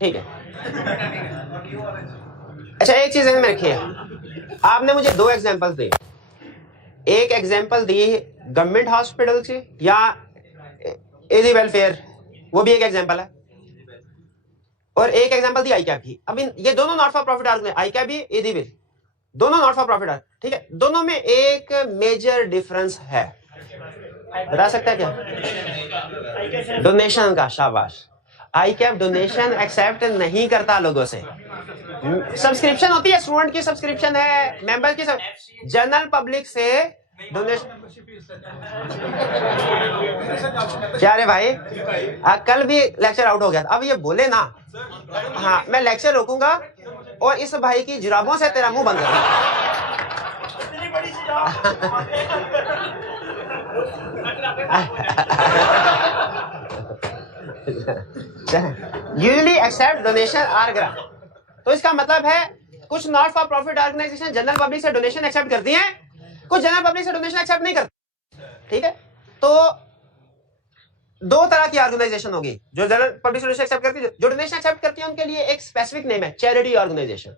ठीक है। अच्छा, एक चीज में रखिए, आपने मुझे दो एग्जांपल्स दिए। एक एग्जांपल दी गवर्नमेंट हॉस्पिटल से या एडी वेलफेयर, वो भी एक एग्जांपल है, और एक एग्जांपल दी आई कैप की। अब ये दोनों नॉट फॉर प्रॉफिट ऑर्गेनाइजेशन, आई कैप भी, एडी वेल, दोनों नॉट फॉर प्रॉफिट। ठीक है, दोनों में एक मेजर डिफरेंस है, बता सकता है क्या? डोनेशन का। शाबाश। आई कैप डोनेशन एक्सेप्ट नहीं करता लोगों से। सब्सक्रिप्शन होती है, स्टूडेंट की सब्सक्रिप्शन है, मेंबर की, जनरल पब्लिक से डोनेशन। क्या रे भाई, कल भी लेक्चर आउट हो गया था, अब ये बोले ना। हाँ, मैं लेक्चर रोकूंगा और इस भाई की जुराबों से तेरा मुंह बंद करूंगा। Usually accept donation or grant. तो इसका मतलब है कुछ not for profit organisation general public से डोनेशन एक्सेप्ट करती हैं, कुछ जनरल पब्लिक से डोनेशन एक्सेप्ट नहीं करती। ठीक है, तो दो तरह की ऑर्गेनाइजेशन होगी, जो जनरल पब्लिक से डोनेशन एक्सेप्ट करती है। जो डोनेशन एक्सेप्ट करती है उनके लिए एक स्पेसिफिक नेम है, चैरिटी ऑर्गेनाइजेशन।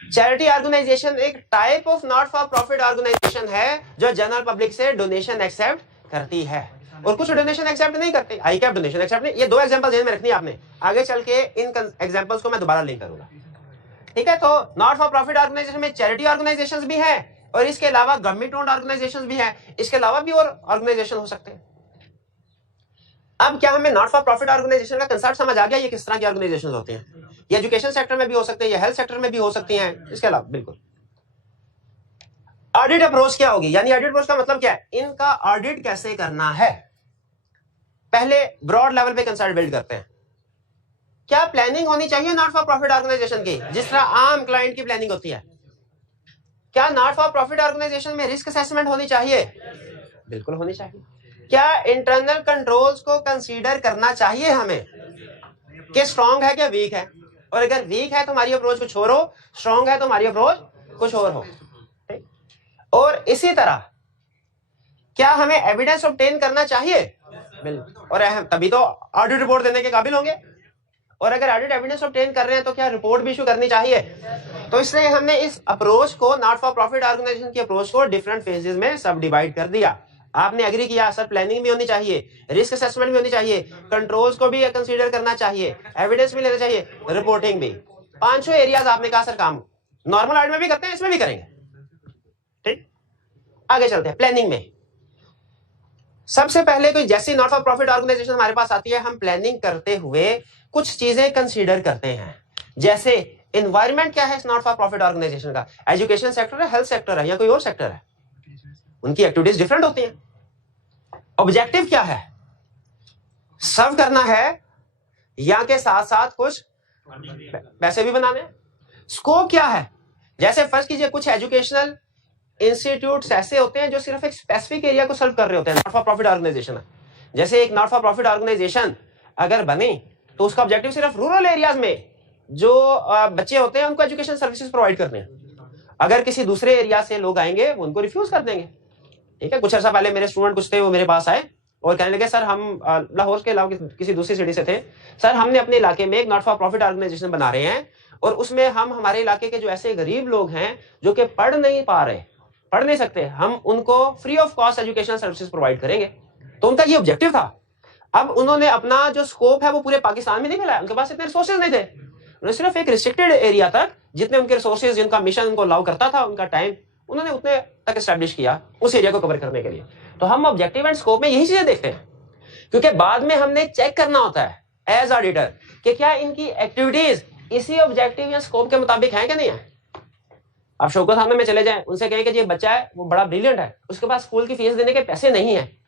चैरिटी ऑर्गेनाइजेशन एक type of not for profit organisation है जो जनरल पब्लिक से डोनेशन एक्सेप्ट करती है, और कुछ डोनेशन एक्सेप्ट नहीं करती। आई कैप डोनेशन एक्सेप्ट नहीं। ये दो एग्जांपल ध्यान में रखनी है आपने, आगे चल के इन एग्जांपल्स को मैं दोबारा लिंक करूंगा। ठीक है, तो नॉट फॉर प्रॉफिट ऑर्गेनाइजेशन में चैरिटी ऑर्गेनाइजेशंस भी है, और इसके अलावा गवर्नमेंट ओन्ड ऑर्गेनाइजेशंस भी है, इसके अलावा भी और ऑर्गेनाइजेशन हो सकते हैं। अब क्या हमें नॉट फॉर प्रॉफिट ऑर्गेनाइजेशन का कंसेप्ट समझ आ गया? ये किस तरह की ऑर्गेनाइजेशन होती हैं? ये एजुकेशन सेक्टर में भी हो सकते हैं, ये हेल्थ सेक्टर में भी हो सकती हैं, इसके अलावा बिल्कुल। ऑडिट अप्रोच क्या होगी, यानी ऑडिट अप्रोच का मतलब क्या है, इनका ऑडिट कैसे करना है। पहले ब्रॉड लेवल पे कंसेप्ट बिल्ड करते हैं क्या प्लानिंग होनी चाहिए नॉट फॉर प्रॉफिट ऑर्गेनाइजेशन की, जिस तरह आम क्लाइंट की प्लानिंग होती है? क्या नॉट फॉर प्रॉफिट ऑर्गेनाइजेशन में रिस्क असेसमेंट होनी चाहिए? बिल्कुल होनी चाहिए। क्या इंटरनल कंट्रोल्स को कंसीडर करना चाहिए हमें कि स्ट्रांग है क्या वीक है, और अगर वीक है तो हमारी अप्रोच कुछ और हो, स्ट्रांग है तो हमारी अप्रोच कुछ और हो। और इसी तरह क्या हमें एविडेंस ऑब्टेन करना चाहिए? बिल्कुल। और तभी तो ऑडिट रिपोर्ट देने के काबिल होंगे। और अगर ऑडिट एविडेंस ऑब्टेन कर रहे हैं तो क्या रिपोर्ट भी इशू करनी चाहिए? तो इसलिए हमने इस अप्रोच को, नॉट फॉर प्रॉफिट ऑर्गेनाइजेशन की अप्रोच को डिफरेंट फेजेस में सब डिवाइड कर दिया। आपने एग्री किया सर, प्लानिंग भी होनी चाहिए, रिस्क असेसमेंट भी होनी चाहिए, कंट्रोल्स को भी कंसीडर करना चाहिए, एविडेंस भी लेना चाहिए, रिपोर्टिंग भी। 500 एरियाज आपने कहा सर काम नॉर्मल ऑडिट में भी करते हैं, इसमें भी करेंगे। ठीक, आगे चलते हैं प्लानिंग में। सबसे पहले कोई जैसी नॉट फॉर प्रॉफिट ऑर्गेनाइजेशन हमारे पास आती है, हम प्लानिंग करते हुए कुछ चीजें कंसीडर करते हैं। जैसे एनवायरनमेंट क्या है इस नॉट फॉर प्रॉफिट ऑर्गेनाइजेशन का? एजुकेशन सेक्टर है, हेल्थ सेक्टर है, या कोई और सेक्टर है? उनकी एक्टिविटीज डिफरेंट होती हैं। ऑब्जेक्टिव क्या है? सर्व करना है या के साथ साथ कुछ पैसे भी बनाने? स्कोप क्या है? जैसे फर्स्ट कीजिए, कुछ एजुकेशनल इंस्टीट्यूट्स ऐसे होते हैं जो सिर्फ एक स्पेसिफिक एरिया को सर्व कर रहे होते हैं, नॉट फॉर प्रॉफिट ऑर्गेनाइजेशन है। जैसे एक नॉट फॉर प्रॉफिट ऑर्गेनाइजेशन अगर बने तो उसका ऑब्जेक्टिव सिर्फ रूरल एरियाज में जो बच्चे होते हैं उनको एजुकेशन सर्विसेज प्रोवाइड करने हैं। अगर किसी दूसरे एरिया से लोग आएंगे वो उनको रिफ्यूज कर देंगे। ठीक है, कुछ अर्सा पहले मेरे स्टूडेंट कुछ थे, वो मेरे पास आए और कहने लगे सर हम लाहौर के अलावा किसी दूसरी सिटी से थे, सर हमने अपने इलाके में एक नॉट फॉर प्रॉफिट ऑर्गेनाइजेशन बना रहे हैं और उसमें हम हमारे इलाके के जो ऐसे गरीब लोग हैं जो कि पढ़ नहीं पा रहे, पढ़ नहीं सकते, हम उनको free of cost education services provide करेंगे। तो उनका ये ऑब्जेक्टिव था। अब उन्होंने अपना जो स्कोप है वो पूरे पाकिस्तान में नहीं फैलाया, उनके पास इतने रिसोर्सेज नहीं थे, उन्होंने सिर्फ एक रिस्ट्रिक्टेड एरिया तक, जितने उनके रिसोर्सेज, जिनका मिशन उनको अलाउ करता था, उनका टाइम, उन्होंने उतने तक एस्टैब्लिश किया उस एरिया को कवर करने के लिए। तो हम ऑब्जेक्टिव एंड स्कोप में यही चीजें देखते हैं, क्योंकि बाद में हमने चेक करना होता है एज ऑडिटर कि क्या इनकी एक्टिविटीज इसी ऑब्जेक्टिव या स्कोप के मुताबिक है कि नहीं है। आप शौकत खाने में चले जाएं, उनसे कहें कि ये बच्चा है वो बड़ा ब्रिलियंट है, उसके पास स्कूल की फीस देने के पैसे नहीं है,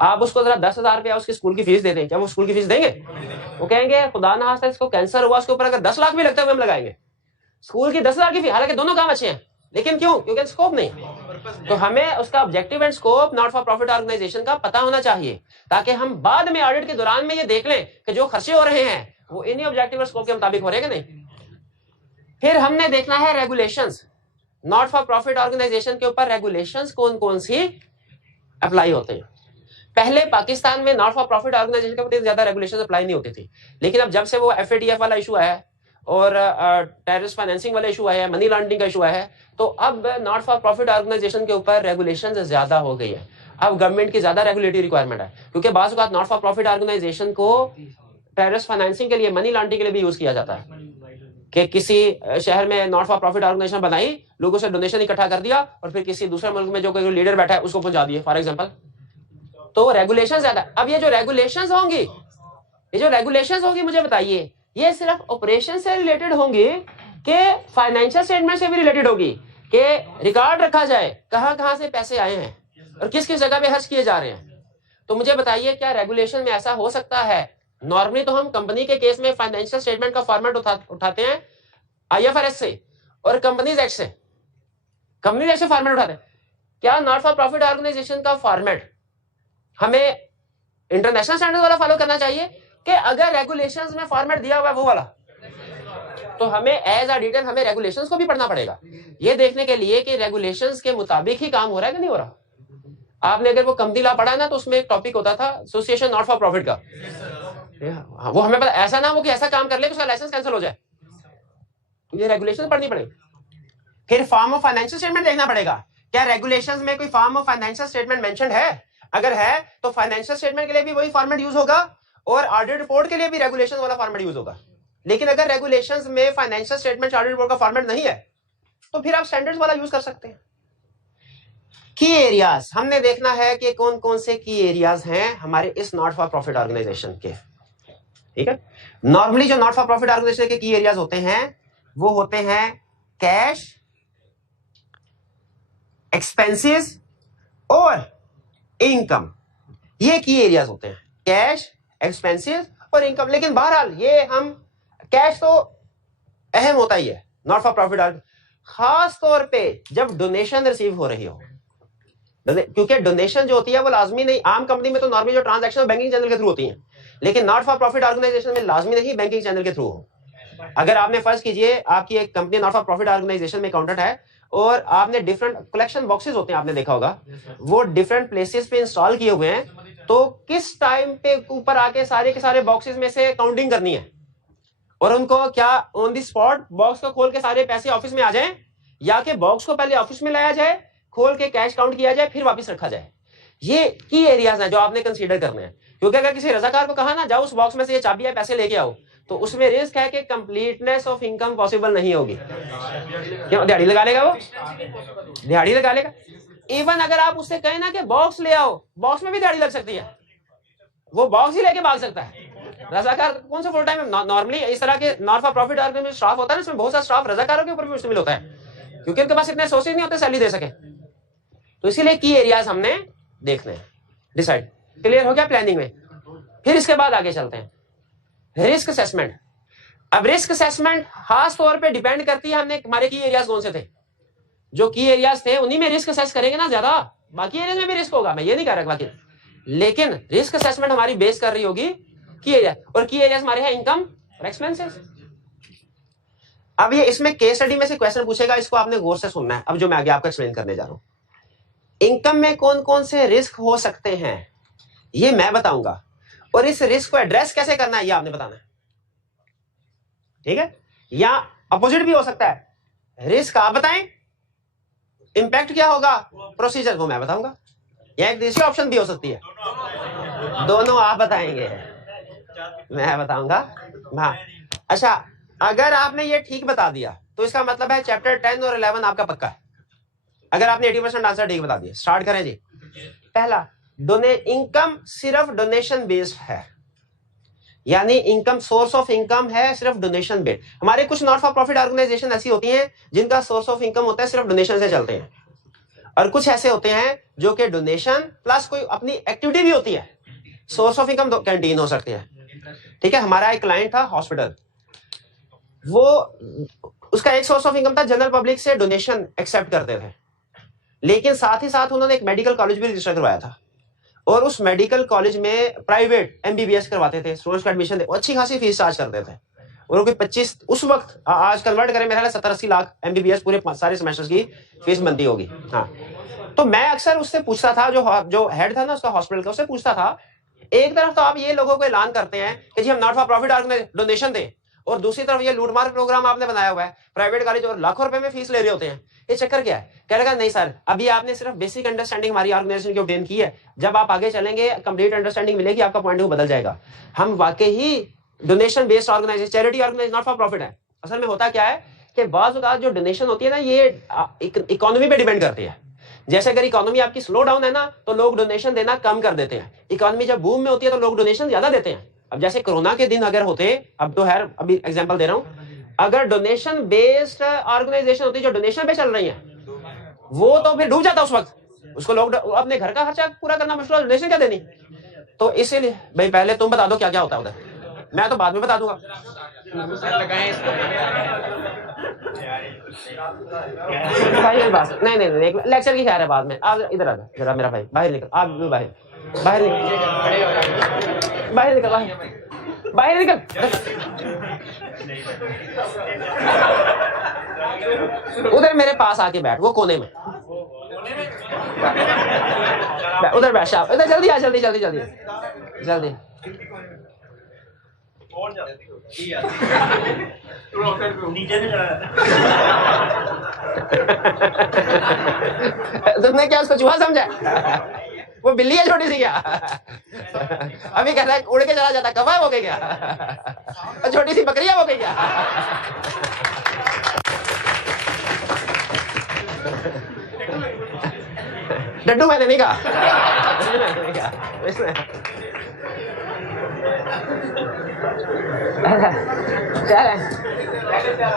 आप उसको जरा 10,000 रुपया उसकी स्कूल की फीस दे दें, क्या वो स्कूल की फीस देंगे? वो कहेंगे खुदा ना खास्ता इसको कैंसर हुआ, उसके ऊपर अगर 10 लाख भी लगता है हम लगाएंगे। स्कूल की 10,000 की फीस, हालांकि दोनों काम अच्छे हैं, लेकिन क्यों? क्योंकि स्कोप नहीं। तो हमें उसका objective and scope not for profit organisation का पता होना चाहिए, ताकि हम बाद में ऑडिट के दौरान में ये देख लें कि जो खर्चे हो रहे हैं वो इन्हीं ऑब्जेक्टिव और स्कोप के मुताबिक हो रहे हैं कि नहीं। फिर हमने देखना है regulations. Not for profit organisation के ऊपर रेगुलेशंस कौन कौन सी अप्लाई होते हैं। पहले पाकिस्तान में नॉट फॉर प्रॉफिट ऑर्गेनाइजेशन के ऊपर ज्यादा रेगुलेशन अप्लाई नहीं होती थी, लेकिन अब जब से वो FATF वाला इशू आया और टेररिस्ट फाइनेंसिंग वाला इशू आया है, मनी लॉन्ड्रिंग का इशू आया है, तो अब नॉट फॉर प्रॉफिट ऑर्गेनाइजेशन के ऊपर रेगुलेशन ज्यादा हो गई है। अब गवर्नमेंट की ज्यादा रेगुलेटरी रिक्वायरमेंट है, क्योंकि बाज़ औक़ात नॉट फॉर प्रॉफिट ऑर्गेनाइजेशन को टेररिस्ट फाइनेंसिंग के लिए, मनी लॉन्ड्रिंग के लिए भी यूज किया जाता है कि किसी शहर में नॉट फॉर प्रॉफिट ऑर्गेनाइजेशन बनाई, लोगों से डोनेशन इकट्ठा कर दिया और फिर किसी दूसरे मुल्क में जो कोई लीडर बैठा है उसको पहुंचा दिए, फॉर एग्जांपल। तो रेगुलेशन ज्यादा। अब ये जो रेगुलेशंस होंगी, मुझे बताइए, ये सिर्फ ऑपरेशन से रिलेटेड होंगी कि फाइनेंशियल स्टेटमेंट से भी रिलेटेड होगी, कि रिकॉर्ड रखा जाए कहां कहां से पैसे आए हैं और किस किस जगह पे खर्च किए जा रहे हैं। तो मुझे बताइए, क्या रेगुलेशन में ऐसा हो सकता है? नॉर्मली तो हम कंपनी के केस में फाइनेंशियल स्टेटमेंट का फॉर्मेट उठाते हैं IFRS से और कंपनीज एक्ट से, फॉर्मेट उठाते हैं। क्या नॉट फॉर प्रॉफिट ऑर्गेनाइजेशन का फॉर्मेट हमें इंटरनेशनल स्टैंडर्ड वाला फॉलो करना चाहिए, कि अगर रेगुलेशंस में फॉर्मेट दिया हुआ है वो वाला, तो हमें एज ऑडिटर हमें रेगुलेशंस को भी पढ़ना पड़ेगा, ये देखने के लिए कि रेगुलेशंस के मुताबिक ही काम हो रहा है कि नहीं हो रहा। आपने अगर वो कंपनी लॉ पढ़ा ना, तो उसमें एक टॉपिक होता था एसोसिएशन नॉट फॉर प्रॉफिट का। वो हमें पता, ऐसा ना हो कि ऐसा काम कर ले कि उसका लाइसेंस कैंसिल हो जाए, तो ये रेगुलेशन पढ़नी पड़ेगी। फिर फॉर्म ऑफ फाइनेंशियल स्टेटमेंट देखना पड़ेगा, क्या रेगुलेशंस में कोई form of financial statement mentioned है? अगर है तो फाइनेंशियल स्टेटमेंट के लिए भी वही फॉर्मेट यूज होगा और ऑडिट रिपोर्ट के लिए भी रेगुलेशन वाला फॉर्मेट यूज होगा। लेकिन अगर रेगुलेशंस में फाइनेंशियल स्टेटमेंट ऑडिट रिपोर्ट का फॉर्मेट नहीं है, तो फिर आप स्टैंडर्ड्स वाला यूज कर सकते हैं। की एरियाज हमने देखना है कि कौन कौन से की एरियाज हैं हमारे इस नॉट फॉर प्रॉफिट ऑर्गेनाइजेशन के। ठीक है, नॉर्मली जो नॉट फॉर प्रॉफिट ऑर्गेनाइजेशन के की एरियाज होते हैं वो होते हैं कैश, एक्सपेंसेस और इनकम। ये की एरियाज होते हैं, कैश, एक्सपेंसेस और इनकम। लेकिन बहरहाल ये हम कैश तो अहम होता ही है नॉट फॉर प्रॉफिट ऑर्गेनाइजेशन, खास तौर पे जब डोनेशन रिसीव हो रही हो, क्योंकि डोनेशन जो होती है वो लाजमी नहीं, आम कंपनी में तो नॉर्मली जो ट्रांजैक्शन बैंकिंग चैनल के थ्रू होती हैं, लेकिन नॉट फॉर प्रॉफिट ऑर्गेनाइजेशन में लाजमी नहीं बैंकिंग चैनल के थ्रू हो। अगर आपने फर्ज कीजिए आपकी एक company not for profit organisation में अकाउंटेंट है और आपने डिफरेंट कलेक्शन बॉक्सेस होते हैं, आपने देखा होगा वो डिफरेंट प्लेसेस पे इंस्टॉल किए हुए हैं, तो किस टाइम पे ऊपर आके सारे के सारे बॉक्सेस में से काउंटिंग करनी है और उनको क्या ऑन दी स्पॉट बॉक्स को खोल के सारे पैसे ऑफिस में आ जाएं, या कि बॉक्स को पहले ऑफिस में लाया जाए, खोल के कैश काउंट किया जाए, फिर वापस रखा जाए। ये की एरियाज हैं जो आपने कंसीडर करने हैं, क्योंकि अगर किसी रजाकार को कहा ना जाओ उस बॉक्स में से ये चाबी है पैसे लेके आओ, तो उसमें रिस्क है कि कंप्लीटनेस ऑफ इनकम पॉसिबल नहीं होगी। क्यों? दिहाड़ी लगा लेगा वो, दिहाड़ी लगा लेगा। इवन अगर आप उससे कहें ना कि बॉक्स ले आओ, बॉक्स में भी दिहाड़ी लग सकती है, वो बॉक्स ही लेके भाग सकता है। रजाकार कौन सा फुल टाइम नॉर्मली इस तरह के not for profit organisation staff होता है ना, इसमें बहुत सारा स्टाफ रजाकारों के ऊपर भी मुश्तमिल होता है, क्योंकि उनके पास इतने सोर्सेज नहीं होते सैलरी दे सके। तो इसीलिए की एरियाज हमने देखने हैं, डिसाइड क्लियर हो गया प्लानिंग में। फिर इसके बाद आगे चलते हैं रिस्क असेसमेंट। अब रिस्क असेसमेंट खास तौर पे डिपेंड करती है हमने हमारे की एरियाज कौन से थे, जो की एरियाज थे उन्हीं में रिस्क असेस करेंगे ना ज्यादा, बाकी एरियाज में भी रिस्क होगा, मैं ये नहीं कह रहा बाकी, लेकिन रिस्क असेसमेंट हमारी बेस कर रही होगी की एरिया, और की एरियाज हमारे हैं इनकम और एक्सपेंसेस। अब ये इसमें केस स्टडी में से क्वेश्चन पूछेगा, इसको आपने गौर से सुनना है। अब जो मैं आगे आपको एक्सप्लेन करने जा रहा हूं, इनकम में कौन कौन से रिस्क हो सकते हैं ये मैं बताऊंगा, और इस रिस्क को एड्रेस कैसे करना है ये आपने बताना है, ठीक है? या अपोजिट भी हो सकता है, रिस्क आप बताएं, इंपैक्ट क्या होगा प्रोसीजर वो मैं बताऊंगा, या एक दूसरी ऑप्शन भी हो सकती है, दोनों आप बताएंगे मैं बताऊंगा। हाँ अच्छा, अगर आपने ये ठीक बता दिया तो इसका मतलब है चैप्टर 10 और 11 आपका पक्का है। अगर आपने 80% आंसर ठीक बता दिया, स्टार्ट करें जी। पहला, इनकम सिर्फ डोनेशन बेस्ड है, यानी इनकम सोर्स ऑफ इनकम है सिर्फ डोनेशन बेस्ड। हमारे कुछ नॉट फॉर प्रॉफिट ऑर्गेनाइजेशन ऐसी होती हैं जिनका सोर्स ऑफ इनकम होता है सिर्फ डोनेशन से चलते हैं, और कुछ ऐसे होते हैं जो कि डोनेशन प्लस कोई अपनी एक्टिविटी भी होती है। सोर्स ऑफ इनकम कैंटीन हो सकती है, ठीक है? हमारा एक क्लाइंट था हॉस्पिटल, वो उसका एक सोर्स ऑफ इनकम था जनरल पब्लिक से डोनेशन एक्सेप्ट करते थे, लेकिन साथ ही साथ उन्होंने एक मेडिकल कॉलेज भी रजिस्टर करवाया था, और उस मेडिकल कॉलेज में प्राइवेट एमबीबीएस करवाते थे, स्टूडेंट्स को एडमिशन अच्छी खासी फीस चार्ज करते थे, और उनकी 25 उस वक्त आज कन्वर्ट करें मेरा 70-80 लाख एमबीबीएस पूरे सारे सेमेस्टर्स की फीस बनती होगी। हाँ, तो मैं अक्सर उससे पूछता था, जो हेड था ना उसका हॉस्पिटल का, उससे पूछता था, एक तरफ तो आप ये लोगों को ऐलान करते हैं कि जी हम not for profit organisation donation दें, और दूसरी तरफ ये लूटमार प्रोग्राम आपने बनाया हुआ है, प्राइवेट कॉलेज और लाखों रुपए में फीस ले रहे होते हैं, ये चक्कर क्या है? कह रहा नहीं सर, अभी आपने सिर्फ बेसिक अंडरस्टैंडिंग हमारी ऑर्गेनाइजेशन की ऑब्टेन की है, जब आप आगे चलेंगे कंप्लीट अंडरस्टैंडिंग मिलेगी, आपका पॉइंट ऑफ व्यू बदल जाएगा। हम वाकई ही donation based organization, charity organization, not for profit है। असल में होता क्या है कि बाज़ औक़ात जो डोनेशन होती है ना, ये इकोनॉमी पे डिपेंड करती है। जैसे अगर इकोनॉमी आपकी स्लो डाउन है ना, तो लोग डोनेशन देना कम कर देते हैं। इकोनॉमी जब बूम में होती है तो लोग डोनेशन ज्यादा देते हैं। अब जैसे कोरोना के दिन अगर होते, अब तो खैर अभी एग्जांपल दे रहा हूं, अगर डोनेशन बेस्ड ऑर्गेनाइजेशन होती जो डोनेशन पे चल रही है, वो तो फिर डूब जाता उस वक्त, उसको लोग अपने घर का खर्चा पूरा करना मुश्किल, डोनेशन क्या देनी। तो इसीलिए भाई पहले तुम बता दो क्या क्या होता है उधर, मैं तो बाद में बता दूंगा। भाई बात नहीं नहीं नहीं, लेक्चर की खैर है बाद में। आप इधर आ जाओ जरा, मेरा भाई बाहर निकल, आप भी बाहर बाहर निकल, बाहर निकल, बाहर निकल। उधर मेरे पास आके बैठ, वो कोने में उधर बैठ, शाबाश, उधर जल्दी आ, जल्दी जल्दी जल्दी जल्दी। तुमने क्या उसको चूहा समझा? वो बिल्ली है छोटी सी क्या? अभी कह रहा है उड़ के चला जाता, कौवा हो गई क्या? छोटी सी बकरियां हो गई क्या? डड्डू मैंने नहीं कहा,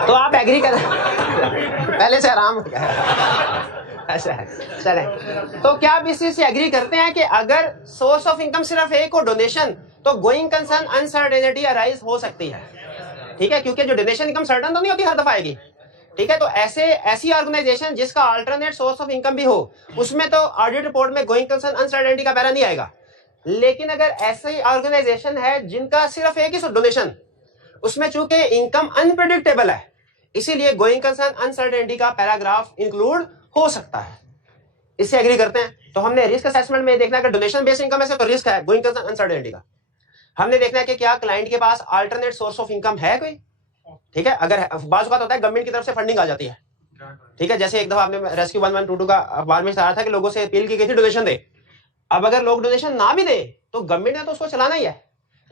तो आप एग्री कर पहले से आराम। अच्छा चलें, तो क्या आप इस चीज से एग्री करते हैं कि अगर सोर्स ऑफ इनकम सिर्फ एक हो डोनेशन, तो गोइंग कंसर्न अनसर्टेनिटी अराइज हो सकती है? ठीक है, क्योंकि जो डोनेशन इनकम सर्टन तो नहीं होती हर दफा आएगी, ठीक है। तो ऐसी ऑर्गेनाइजेशन जिसका अल्टरनेट सोर्स ऑफ इनकम भी हो, उसमें तो ऑडिट रिपोर्ट में गोइंग कंसर्न अनसर्टेनिटी का पैरा नहीं आएगा। लेकिन अगर ऐसी ऑर्गेनाइजेशन है जिनका सिर्फ एक ही डोनेशन, उसमें चूंकि इनकम अनप्रेडिक्टेबल है, इसीलिए गोइंग कंसर्न अनसर्टेनिटी का पैराग्राफ इंक्लूड हो सकता है। इससे एग्री करते हैं? तो हमने रिस्क असेसमेंट में देखना है कि डोनेशन बेस्ड इनकम है तो रिस्क है गोइंग कंसर्न अनसर्टेनिटी का। हमने देखना है कि क्या क्लाइंट के पास अल्टरनेट सोर्स ऑफ इनकम है कोई, ठीक है। अगर बात होता है गवर्नमेंट की तरफ से फंडिंग आ जाती है, ठीक है, जैसे एक दफा आपने रेस्क्यू 1122 का अखबार में आया था कि लोगों से अपील की गई थी डोनेशन दे। अब अगर लोग डोनेशन ना भी दे तो गवर्नमेंट ने तो उसको चलाना ही है,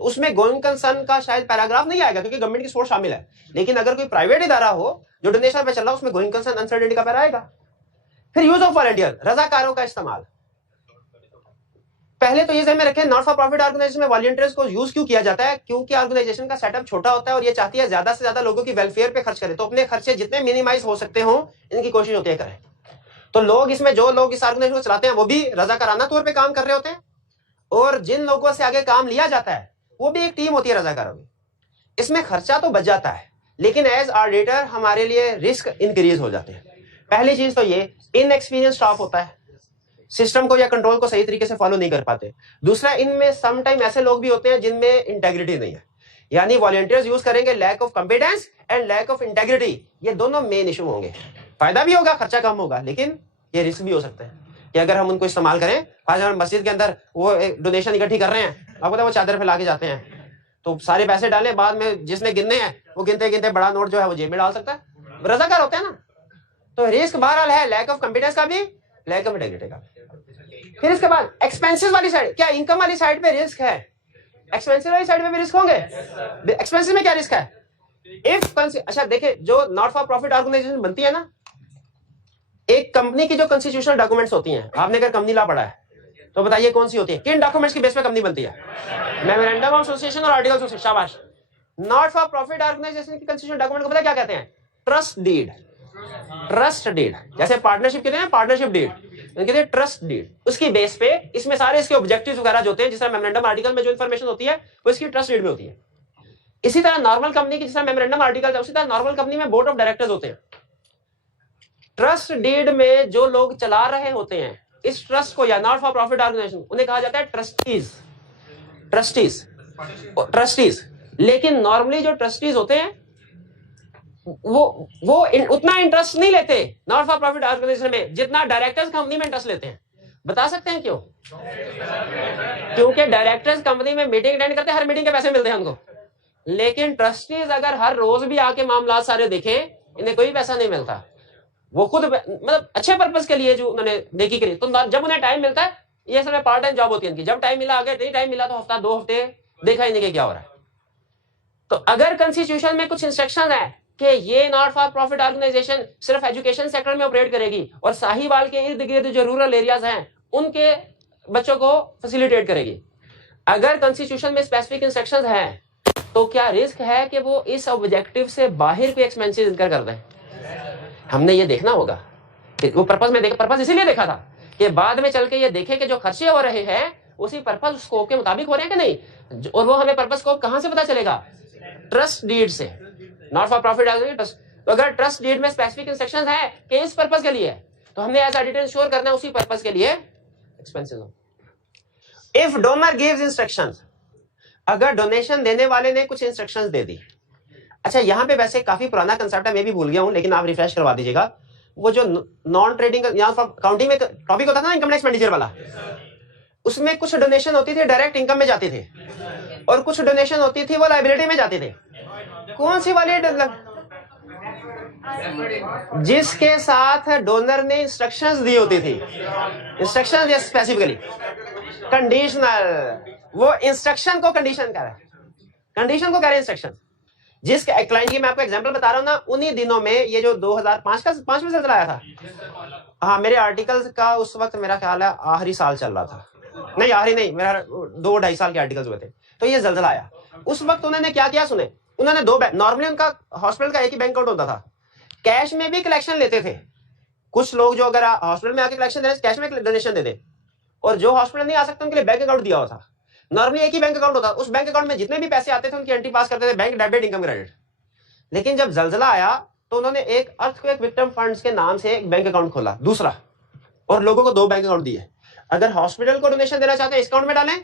तो उसमें गोइंग कंसर्न का शायद पैराग्राफ नहीं आएगा क्योंकि गवर्नमेंट की सोर्स शामिल है। लेकिन अगर कोई प्राइवेट इदारा हो जो डोनेशन पे चल रहा है, उसमें गोइंग कंसर्न अनसर्टेनिटी का पैरा आएगा। फिर यूज ऑफ वॉलंटियर, रजाकारों का इस्तेमाल। पहले तो ये ध्यान में रखें, नॉट फॉर प्रॉफिट ऑर्गेनाइजेशन में वॉलंटियर्स को यूज क्यों किया जाता है? क्योंकि ऑर्गेनाइजेशन का सेटअप छोटा होता है और ये चाहती है ज्यादा से ज्यादा लोगों की वेलफेयर पे खर्च करें, तो अपने खर्चे जितने मिनिमाइज हो सकते हो इनकी कोशिश होती है करें। तो लोग इसमें, जो लोग इस ऑर्गेनाइजेशन को चलाते हैं वो भी रजाकाराना तौर पर काम कर रहे होते हैं, और जिन लोगों से आगे काम लिया जाता है वो भी एक टीम होती है रजाकारों की। इसमें खर्चा तो बच जाता है, लेकिन एज ऑडिटर हमारे लिए रिस्क इंक्रीज हो जाते हैं। पहली चीज तो ये, इनएक्सपीरियंस स्टाफ होता है, सिस्टम को या कंट्रोल को सही तरीके से फॉलो नहीं कर पाते। दूसरा, इनमें सम टाइम ऐसे लोग भी होते हैं जिनमें इंटेग्रिटी नहीं है, यानी वॉलंटियर्स यूज करेंगे lack of competence and lack of integrity, ये दोनों मेन इशू होंगे। फायदा भी होगा, खर्चा कम होगा, लेकिन ये रिस्क भी हो सकते हैं कि अगर हम उनको इस्तेमाल करें। आज हम मस्जिद के अंदर वो डोनेशन इकट्ठी कर रहे हैं, आपको पता है वो चादर फैला के जाते हैं, तो सारे पैसे डालें, बाद में जिसने गिनने हैं वो गिनते गिनते बड़ा नोट जो है वो जेब में डाल सकता है, रजाकार होते हैं ना। तो रिस्क बहरहाल है, लैक ऑफ कॉम्पिटेंस का भी, लैक ऑफ इंटेग्रिटी का। फिर इसके बाद एक्सपेंसेस वाली साइड, क्या इनकम वाली साइड पे रिस्क है? एक्सपेंसेस वाली साइड पे भी रिस्क होंगे। एक्सपेंसेस में क्या रिस्क है? इफ अच्छा देखिए, जो नॉट फॉर प्रॉफिट ऑर्गेनाइजेशन बनती है ना, एक कंपनी की जो कॉन्स्टिट्यूशनल डॉक्यूमेंट्स होती हैं, आपने अगर कंपनी लॉ पढ़ा है तो बताइए कौन सी होती है, किन डॉक्यूमेंट्स की बेस पे कंपनी बनती है? मेमोरेंडम ऑफ एसोसिएशन और आर्टिकल ऑफ एसोसिएशन। शाबाश। नॉट फॉर प्रॉफिट ऑर्गेनाइजेशन की कॉन्स्टिट्यूशनल डॉक्यूमेंट को पता क्या कहते हैं? Trust deed. ट्रस्ट डीड, जैसे पार्टनरशिप कहते हैं पार्टनरशिप डीड, कहते हैं ट्रस्ट डीड। उसकी बेस पे इसमें सारे इसके ऑब्जेक्टिव्स वगैरह जो होते हैं, जिस तरह मेमोरेंडम आर्टिकल में जो इंफॉर्मेशन होती है वो इसकी ट्रस्ट डीड में होती है। इसी तरह नॉर्मल कंपनी की जिस तरह मेमोरेंडम आर्टिकल है, उसी तरह नॉर्मल कंपनी में बोर्ड ऑफ डायरेक्टर्स होते हैं। ट्रस्ट डीड में जो लोग चला रहे होते हैं इस ट्रस्ट को या नॉट फॉर प्रॉफिट ऑर्गेनाइजेशन, उन्हें कहा जाता है ट्रस्टीज। ट्रस्टीज। लेकिन नॉर्मली जो ट्रस्टीज होते हैं वो उतना इंटरेस्ट नहीं लेते नॉट फॉर प्रॉफिट ऑर्गेनाइजेशन में जितना डायरेक्टर्स कंपनी में इंटरेस्ट लेते हैं। बता सकते हैं क्यों? क्योंकि डायरेक्टर्स कंपनी में मीटिंग अटेंड करते हैं, हर मीटिंग के पैसे मिलते हैं उनको, लेकिन ट्रस्टीज अगर हर रोज भी आके मामला सारे देखें, इन्हें कोई पैसा नहीं मिलता। वो खुद मतलब अच्छे पर्पस के लिए जो उन्होंने नेकी करी, तो जब उन्हें टाइम मिलता है, ये असल में पार्ट टाइम जॉब होती है इनकी, जब टाइम मिला आगे, नहीं टाइम मिला तो हफ्ता 2 हफ्ते देखा ही नहीं कि क्या हो रहा है। तो अगर कॉन्स्टिट्यूशन में कुछ इंस्ट्रक्शन है कि ये नॉट फॉर प्रॉफिट ऑर्गेनाइजेशन सिर्फ एजुकेशन सेक्टर में ऑपरेट करेगी और साहिवाल के इर्द गिर्द जो रूरल एरियाज हैं उनके बच्चों को फैसिलिटेट करेगी, अगर कॉन्स्टिट्यूशन में स्पेसिफिक इंस्ट्रक्शंस हैं, तो क्या रिस्क है कि वो इस ऑब्जेक्टिव से बाहर कोई एक्सपेंसेस इनकर कर दें? हमने ये देखना होगा। वो पर्पस इसीलिए देखा था कि बाद में चल के ये देखे कि जो खर्चे हो रहे हैं उसी पर्पस स्कोप के मुताबिक हो रहे हैं कि नहीं, और वो हमें पर्पस स्कोप कहां से पता चलेगा? ट्रस्ट डीड से। नॉट फॉर प्रॉफिट ट्रस्ट, तो अगर ट्रस्ट डीड में स्पेसिफिक इंस्ट्रक्शंस है कि इस पर्पस के लिए है, तो हमने एज ऑडिटर इंश्योर करना है उसी पर्पस के लिए एक्सपेंसेस हो। इफ डोनर गिव्स इंस्ट्रक्शंस, अगर डोनेशन देने वाले ने कुछ इंस्ट्रक्शंस दे दी। अच्छा, यहाँ पे वैसे काफी पुराना कंसेप्ट है, मैं भी भूल गया हूं, लेकिन आप रिफ्रेश करवा दीजिएगा। वो जो नॉन ट्रेडिंग काउंटिंग में टॉपिक होता था ना, इनकम टैक्स एक्सपेंडिचर वाला, उसमें कुछ डोनेशन होती थी डायरेक्ट इनकम में जाते थे और कुछ डोनेशन होती थी वो लायबिलिटी में जाते थे। कौन सी वाली? जिसके साथ डोनर ने इंस्ट्रक्शंस दी होती थी। इंस्ट्रक्शंस स्पेसिफिकली कंडीशनल, वो इंस्ट्रक्शन को कंडीशन कर रहा है, कंडीशन को कह रहे हैं इंस्ट्रक्शन। जिस क्लाइंट की मैं आपको एग्जांपल बता रहा हूं ना, उन्हीं दिनों में ये जो 2005 में सिलसिला आया था, हाँ, मेरे आर्टिकल्स का उस वक्त मेरा ख्याल है आखिरी साल चल रहा था, नहीं आखिरी नहीं, मेरा 2-2.5 साल के आर्टिकल्स हुए थे, तो ये जल्जला आया। उस वक्त उन्होंने क्या किया सुने, उन्होंने 2 बैंक, नॉर्मली उनका हॉस्पिटल का एक ही बैंक अकाउंट होता था, कैश में भी कलेक्शन लेते थे। कुछ लोग जो अगर हॉस्पिटल में आके कलेक्शन दे रहे कैश में डोनेशन दे दे, और जो हॉस्पिटल नहीं आ सकते उनके लिए बैंक अकाउंट दिया हुआ था। नॉर्मली एक ही बैंक अकाउंट होता, उस बैंक अकाउंट में जितने भी पैसे आते थे उनकी एंट्री पास करते थे, बैंक डेबिट इनकम क्रेडिट। लेकिन जब जलजला आया तो उन्होंने एक अर्थक्वेक विक्टिम फंड्स के नाम से एक बैंक अकाउंट खोला दूसरा, और लोगों को 2 बैंक अकाउंट दिए। अगर हॉस्पिटल को डोनेशन देना चाहते हैं इस अकाउंट में डालें,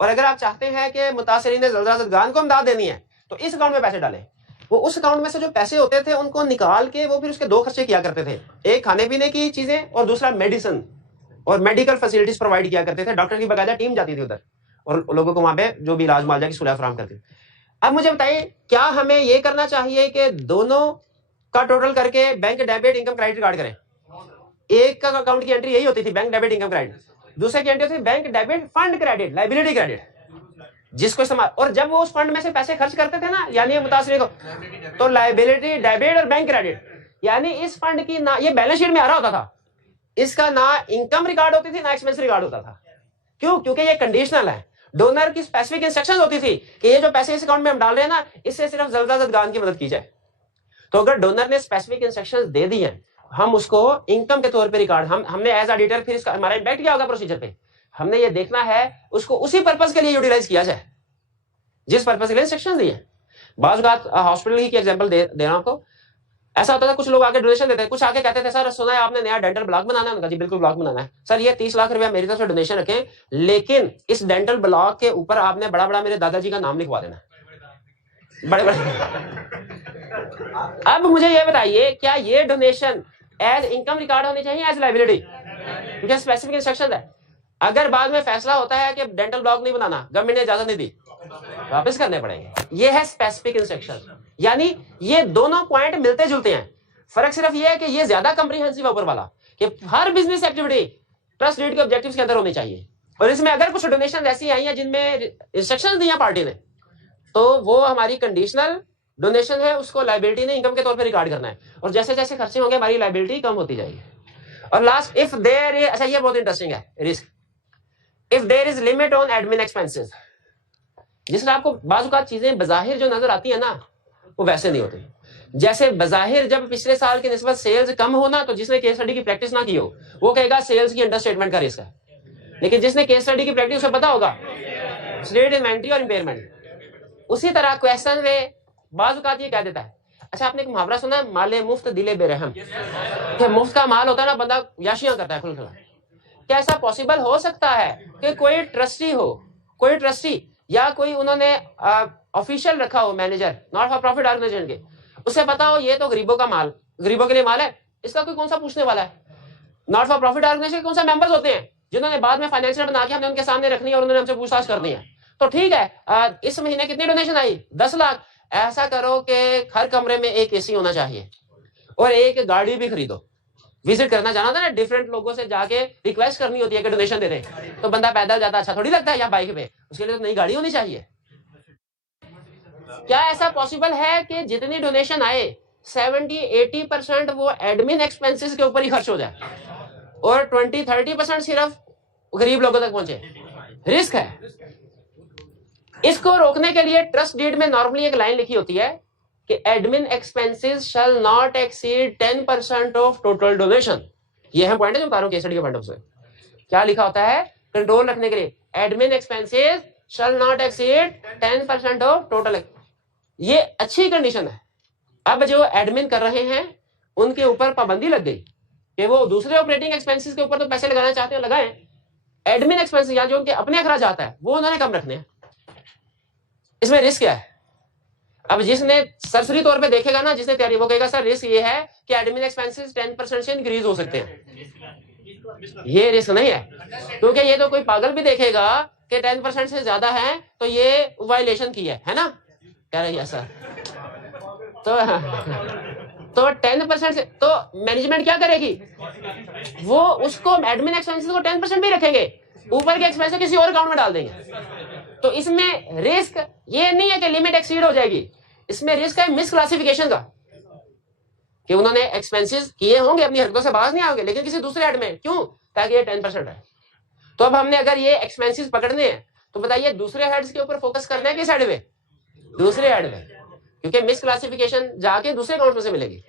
और अगर आप चाहते हैं कि मुतासरीन ज़लज़ला को इमदाद देनी है तो इस अकाउंट में पैसे डालें। वो उस अकाउंट में से जो पैसे होते थे उनको निकाल के वो फिर उसके 2 खर्चे किया करते थे, एक खाने पीने की चीजें और दूसरा मेडिसिन और मेडिकल फैसिलिटीज प्रोवाइड किया करते थे। डॉक्टर की बाकायदा टीम जाती थी उधर और लोगों को वहां पे जो भी इलाज मुआवजा की सुलह फराहम करती थी। अब मुझे बताइए, क्या हमें ये करना चाहिए कि दोनों का टोटल करके bank debit income credit record करें? एक का अकाउंट की एंट्री यही होती थी, बैंक डेबिट इनकम क्रेडिट, दूसरे की एंट्री होती थी bank debit fund credit liability credit, जिसको इस्तेमाल, और जब वो उस फंड में से पैसे खर्च करते थे ना यानी मुतासरी को, तो लायबिलिटी डेबिट और बैंक क्रेडिट, यानी इस फंड की ना ये बैलेंस शीट में आ रहा होता था, इसका ना इनकम रिकॉर्ड होती थी ना एक्सपेंस रिकॉर्ड होता था। क्यों? क्योंकि ये कंडीशनल है। डोनर की स्पेसिफिक इंस्ट्रक्शंस होती थी कि ये जो पैसे इस अकाउंट में हम डाल रहे हैं ना, इससे सिर्फ ज़लज़ला-ज़दगान की मदद की जाए। तो अगर डोनर ने स्पेसिफिक इंस्ट्रक्शंस दे दी हैं, हम उसको इनकम के तौर पे रिकॉर्ड, हमने एज ऑडिटर फिर इसका हमारा इंपैक्ट क्या होगा प्रोसीजर पे, हमने ये देखना है उसको उसी पर्पस के लिए यूटिलाइज किया जाए जिस पर्पस के लिए इंस्ट्रक्शन दिए। बाज़ हॉस्पिटल की एग्जांपल दे रहा हूं आपको। ऐसा होता था कुछ लोग आके डोनेशन देते हैं, कुछ आके कहते थे सर सुना है आपने नया डेंटल ब्लॉक बनाना है। उनका जी बिल्कुल ब्लॉक बनाना है सर, ये 30 लाख रुपया मेरी तरफ से डोनेशन रखें, लेकिन इस डेंटल ब्लॉक के ऊपर आपने बड़ा बड़ा मेरे दादाजी का नाम लिखवा देना, बड़े बड़े। अब मुझे ये बताइए, क्या ये डोनेशन एज इनकम रिकॉर्ड होनी चाहिए एज लायबिलिटी? क्योंकि स्पेसिफिक इंस्ट्रक्शन है। अगर बाद में फैसला होता है कि डेंटल ब्लॉक नहीं बनाना, गवर्नमेंट ने इजाजत नहीं दी, वापस करने पड़ेंगे। ये है स्पेसिफिक इंस्ट्रक्शन। यानी ये दोनों पॉइंट मिलते जुलते हैं, फर्क सिर्फ ये है कि ये ज्यादा कंप्रीहेंसिव है ऊपर वाला, कि हर बिजनेस एक्टिविटी ट्रस्ट डीड के ऑब्जेक्टिव्स के अंदर होनी चाहिए। और इसमें अगर कुछ डोनेशन ऐसी आई हैं जिनमें इंस्ट्रक्शंस दी हैं पार्टी ने, तो वो हमारी कंडीशनल डोनेशन है, उसको लायबिलिटी ने इनकम के तौर पे रिकॉर्ड करना है, और जैसे जैसे खर्चे होंगे हमारी लायबिलिटी कम होती जाएगी। और लास्ट, इफ देयर इज, अच्छा ये बहुत इंटरेस्टिंग है, risk, if there is limit on admin expenses. जिससे आपको बाज़ चीजें बज़ाहिर जो नजर आती है ना, वो वैसे नहीं होती। जैसे बज़ाहिर जब पिछले साल की निस्बत सेल्स कम होना, तो जिसने केस स्टडी की प्रैक्टिस ना की हो वो कहेगा सेल्स की अंडरस्टेटमेंट का रिस्क है, लेकिन जिसने केस स्टडी की प्रैक्टिस उसे पता होगा स्ट्रेट इन्वेंट्री और इंपेयरमेंट। उसी तरह क्वेश्चन में बाज़ ये कह देता है, अच्छा आपने एक मुहावरा सुना है, माले मुफ्त दिले बेरहम, कि मुफ्त का माल होता है ना, बंदा याशियां करता है खुलखला। क्या ऐसा पॉसिबल हो सकता है कि कोई ट्रस्टी हो, कोई ट्रस्टी या कोई उन्होंने ऑफिशियल रखा हो, manager not for profit organisation के, उसे पता हो ये तो गरीबों का माल, गरीबों के लिए माल है, इसका कोई कौन सा पूछने वाला है? नॉट फॉर प्रॉफिट ऑर्गेनाइजेशन के कौन सा मेंबर्स होते हैं जिन्होंने बाद में फाइनेंशियल बना के हमने उनके सामने रखनी है और उन्होंने हमसे पूछताछ करनी है। तो ठीक है, इस महीने कितनी डोनेशन आई? 10 लाख। ऐसा करो कि हर कमरे में एक एसी होना चाहिए और एक गाड़ी भी खरीदो। विजिट करना जाना था ना, डिफरेंट लोगों से जाके रिक्वेस्ट करनी होती है कि डोनेशन दे दें, तो बंदा पैदल जाता अच्छा थोड़ी लगता है, या बाइक पे, उसके लिए तो नई गाड़ी होनी चाहिए। क्या ऐसा पॉसिबल है कि जितनी डोनेशन आए 70-80% वो एडमिन एक्सपेंसेस के ऊपर ही खर्च हो जाए और 20-30% सिर्फ गरीब लोगों तक पहुंचे? रिस्क है। इसको रोकने के लिए ट्रस्ट डीड में नॉर्मली एक लाइन लिखी होती है कि admin expenses shall not exceed 10% of total donation. ये है पॉइंट है जो बता रहा हूं केस स्टडी के पॉइंट ऑफ से। क्या लिखा होता है कंट्रोल रखने के लिए? Admin expenses shall not exceed 10% of total. ये अच्छी कंडीशन है। अब जो एडमिन कर रहे हैं उनके ऊपर पाबंदी लग गई कि वो दूसरे ऑपरेटिंग एक्सपेंसेस के ऊपर तो पैसे लगाना चाहते हैं लगाएं, एडमिन एक्सपेंसेस या जो उनके अपने अखराज आता है वो उन्होंने कम रखने हैं। इसमें रिस्क क्या है? अब जिसने सरसरी तौर पे देखेगा ना, जिसने तैयारी, वो कहेगा सर रिस्क ये है कि एडमिन एक्सपेंसेस 10% से इंक्रीज हो सकते हैं। ये रिस्क नहीं है, क्योंकि ये तो कोई पागल भी देखेगा कि 10% से ज्यादा है तो ये वायलेशन की है ना, कह रही है सर। तो 10% से तो मैनेजमेंट क्या करेगी? वो उसको एडमिन एक्सपेंसेस को 10% भी रखेंगे, ऊपर के एक्सपेंसेस किसी और अकाउंट में डाल देंगे। तो इसमें रिस्क ये नहीं है कि लिमिट एक्सीड हो जाएगी, इसमें रिस्क है मिस क्लासिफिकेशन का, कि उन्होंने एक्सपेंसेस किए होंगे, अपनी हरकतों से बाहर नहीं आओगे, लेकिन किसी दूसरे हेड में। क्यों? ताकि ये 10% है। तो अब हमने अगर ये एक्सपेंसेस पकड़ने हैं तो बताइए दूसरे हेड्स के ऊपर फोकस करना है किस हेड में? दूसरे हेड में, क्योंकि मिस क्लासिफिकेशन जाके दूसरे अकाउंट में से मिलेगी।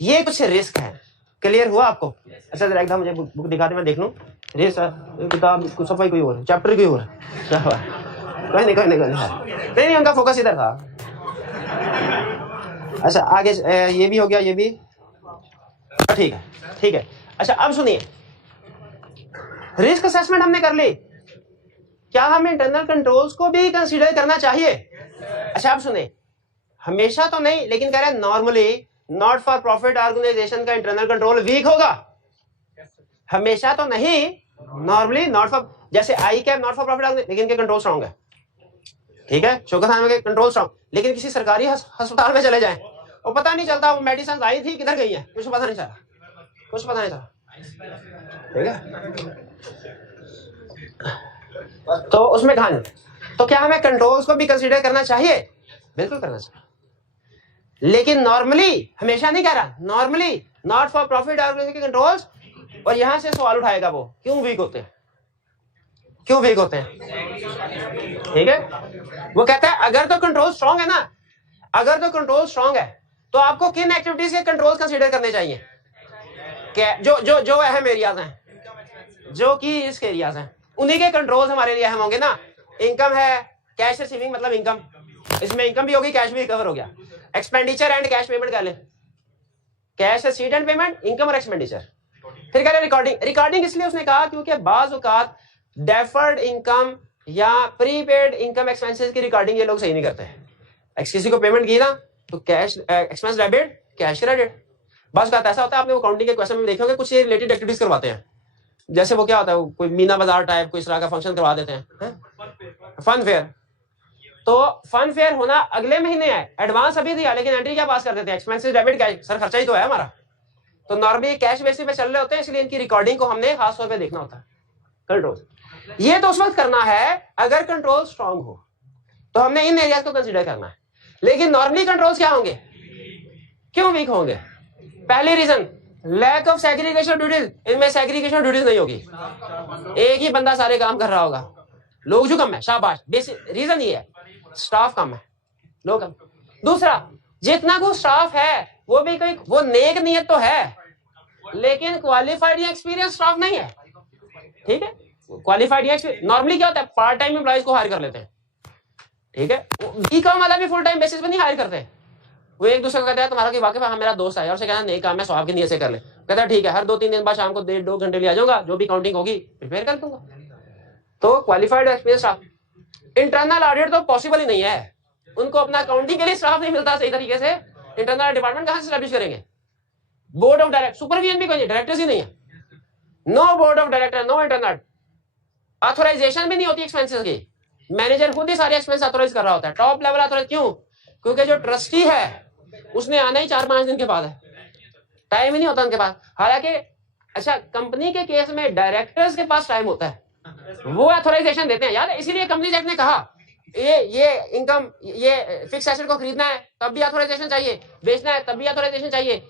ये कुछ रिस्क है। क्लियर हुआ आपको? अच्छा जरा एकदम मुझे बुक दिखाते, मैं देख लूं। अरे सर किताब कुछ सफाई कोई और, चैप्टर कोई और, कोई नहीं उनका फोकस इधर था। अच्छा आगे ये भी हो गया, ये भी ठीक है, ठीक है। अच्छा अब सुनिए, रिस्क असेसमेंट हमने कर ली, क्या हम इंटरनल कंट्रोल्स को भी कंसीडर करना चाहिए? अच्छा आप सुने, हमेशा तो नहीं, लेकिन कह रहे हैं normally not for profit organisation का इंटरनल कंट्रोल वीक होगा। हमेशा तो नहीं, नॉर्मली नॉट फॉर, जैसे आई कैप नॉट फॉर प्रॉफिट, लेकिन इनके कंट्रोल स्ट्रॉन्ग है, ठीक है, शौकत खान के कंट्रोल स्ट्रॉन्ग। लेकिन किसी सरकारी अस्पताल में चले जाएं और पता नहीं चलता वो मेडिसिन आई थी किधर गई है, कुछ पता नहीं चला, कुछ पता नहीं चला, ठीक है। तो उसमें कहानी, तो क्या हमें कंट्रोल्स को भी कंसीडर करना चाहिए? बिल्कुल करना चाहिए, लेकिन नॉर्मली, हमेशा नहीं कह रहा, normally not for profit organisation के कंट्रोल्स। और यहां से सवाल उठाएगा वो क्यों वीक होते हैं, क्यों वीक होते हैं, ठीक है। वो कहता है अगर तो कंट्रोल स्ट्रांग है ना, अगर तो कंट्रोल स्ट्रांग है तो आपको किन एक्टिविटीज के कंट्रोल कंसीडर करने चाहिए? क्या जो जो जो अहम एरियाज हैं, जो की रिस्क एरियाज हैं, उन्हीं के कंट्रोल्स हमारे लिए अहम होंगे ना। इनकम है, कैश रिसीविंग मतलब इनकम, इसमें इनकम भी होगी, कैश भी रिकवर हो गया। एक्सपेंडिचर एंड कैश पेमेंट कर ले, cash receipt and payment, income और एक्सपेंडिचर। फिर कह रहे रिकॉर्डिंग, रिकॉर्डिंग इसलिए उसने कहा क्योंकि बाज औकात डेफर्ड इनकम या प्रीपेड इनकम एक्सपेंसेस की रिकॉर्डिंग ये लोग सही नहीं करते। किसी को पेमेंट की ना तो cash expense debit, cash credit. बाज औकात ऐसा होता है, आपने अकाउंटिंग के क्वेश्चन में देखे होंगे, कुछ रिलेटेड एक्टिविटीज करवाते हैं, जैसे वो क्या होता है, कोई मीना बाजार टाइप कोई इस तरह का फंक्शन करवा देते हैं, फन फेयर। तो फन फेयर होना अगले महीने है, एडवांस अभी दिया, लेकिन एंट्री क्या पास कर देते हैं, एक्सपेंसेस डेबिट कैश, सर खर्चा ही तो है हमारा। तो नॉर्मली कैश बेसिस पे चल रहे होते हैं, इसलिए इनकी रिकॉर्डिंग को हमने खास तौर पे देखना होता है। कंट्रोल ये तो उस वक्त करना है अगर कंट्रोल स्ट्रांग हो, तो हमने इन एरियाज को कंसीडर करना है। लेकिन नॉर्मली कंट्रोल्स क्या होंगे, क्यों वीक होंगे? पहली reason lack of segregation duties, इनमें सेग्रीगेशन ड्यूटीज नहीं होगी, एक ही बंदा सारे काम कर रहा होगा, लोग जो कम है, शाबाश, बेसिक रीजन ये है, स्टाफ कम है, लोग कम। दूसरा, जितना को स्टाफ है वो भी कोई, वो नेक नियत तो है, लेकिन क्वालिफाइड या एक्सपीरियंस स्टाफ नहीं है, ठीक है। क्वालिफाइड या नॉर्मली क्या होता है, पार्ट टाइम एम्प्लॉइज को हायर कर लेते हैं, ठीक है। ई-कॉम वाला भी फुल टाइम बेसिस पे नहीं हायर करते, वो एक दूसरे को कहता है तुम्हारा की वाकिफ है, हाँ मेरा दोस्त है, और से कहना नहीं काम है, स्वाब की नीयत से कर ले, कहता है ठीक है, हर 2-3 दिन बाद शाम को 1.5-2 घंटे लिए आ जाऊंगा, जो भी काउंटिंग होगी प्रिपेयर कर दूंगा। तो qualified experience staff. Internal audit तो पॉसिबल ही नहीं है, उनको अपना अकाउंटिंग के लिए स्टाफ नहीं मिलता सही तरीके से, इंटरनल डिपार्टमेंट कहां से एस्टैब्लिश करेंगे? बोर्ड ऑफ डायरेक्टर, सुपरविजन भी कोई नहीं, डायरेक्टर्स ही नहीं है, no board of director, no internal, authorisation भी नहीं होती एक्सपेंसेस की, मैनेजर खुद ही सारे एक्सपेंस ऑथराइज कर रहा होता है, टॉप लेवल ऑथराइज। क्यों? क्योंकि जो ट्रस्टी है उसने आना ही 4-5 दिन के बाद है, टाइम ही नहीं होता उनके पास। हालांकि अच्छा कंपनी के केस में डायरेक्टर्स के पास टाइम होता है, वो ऑथराइजेशन देते हैं यार, इसीलिए कंपनीज एक्ट ने कहा ये इनकम, ये फिक्स एसेट को खरीदना है तब भी ऑथराइजेशन चाहिए, बेचना है तब भी ऑथराइजेशन चाहिए,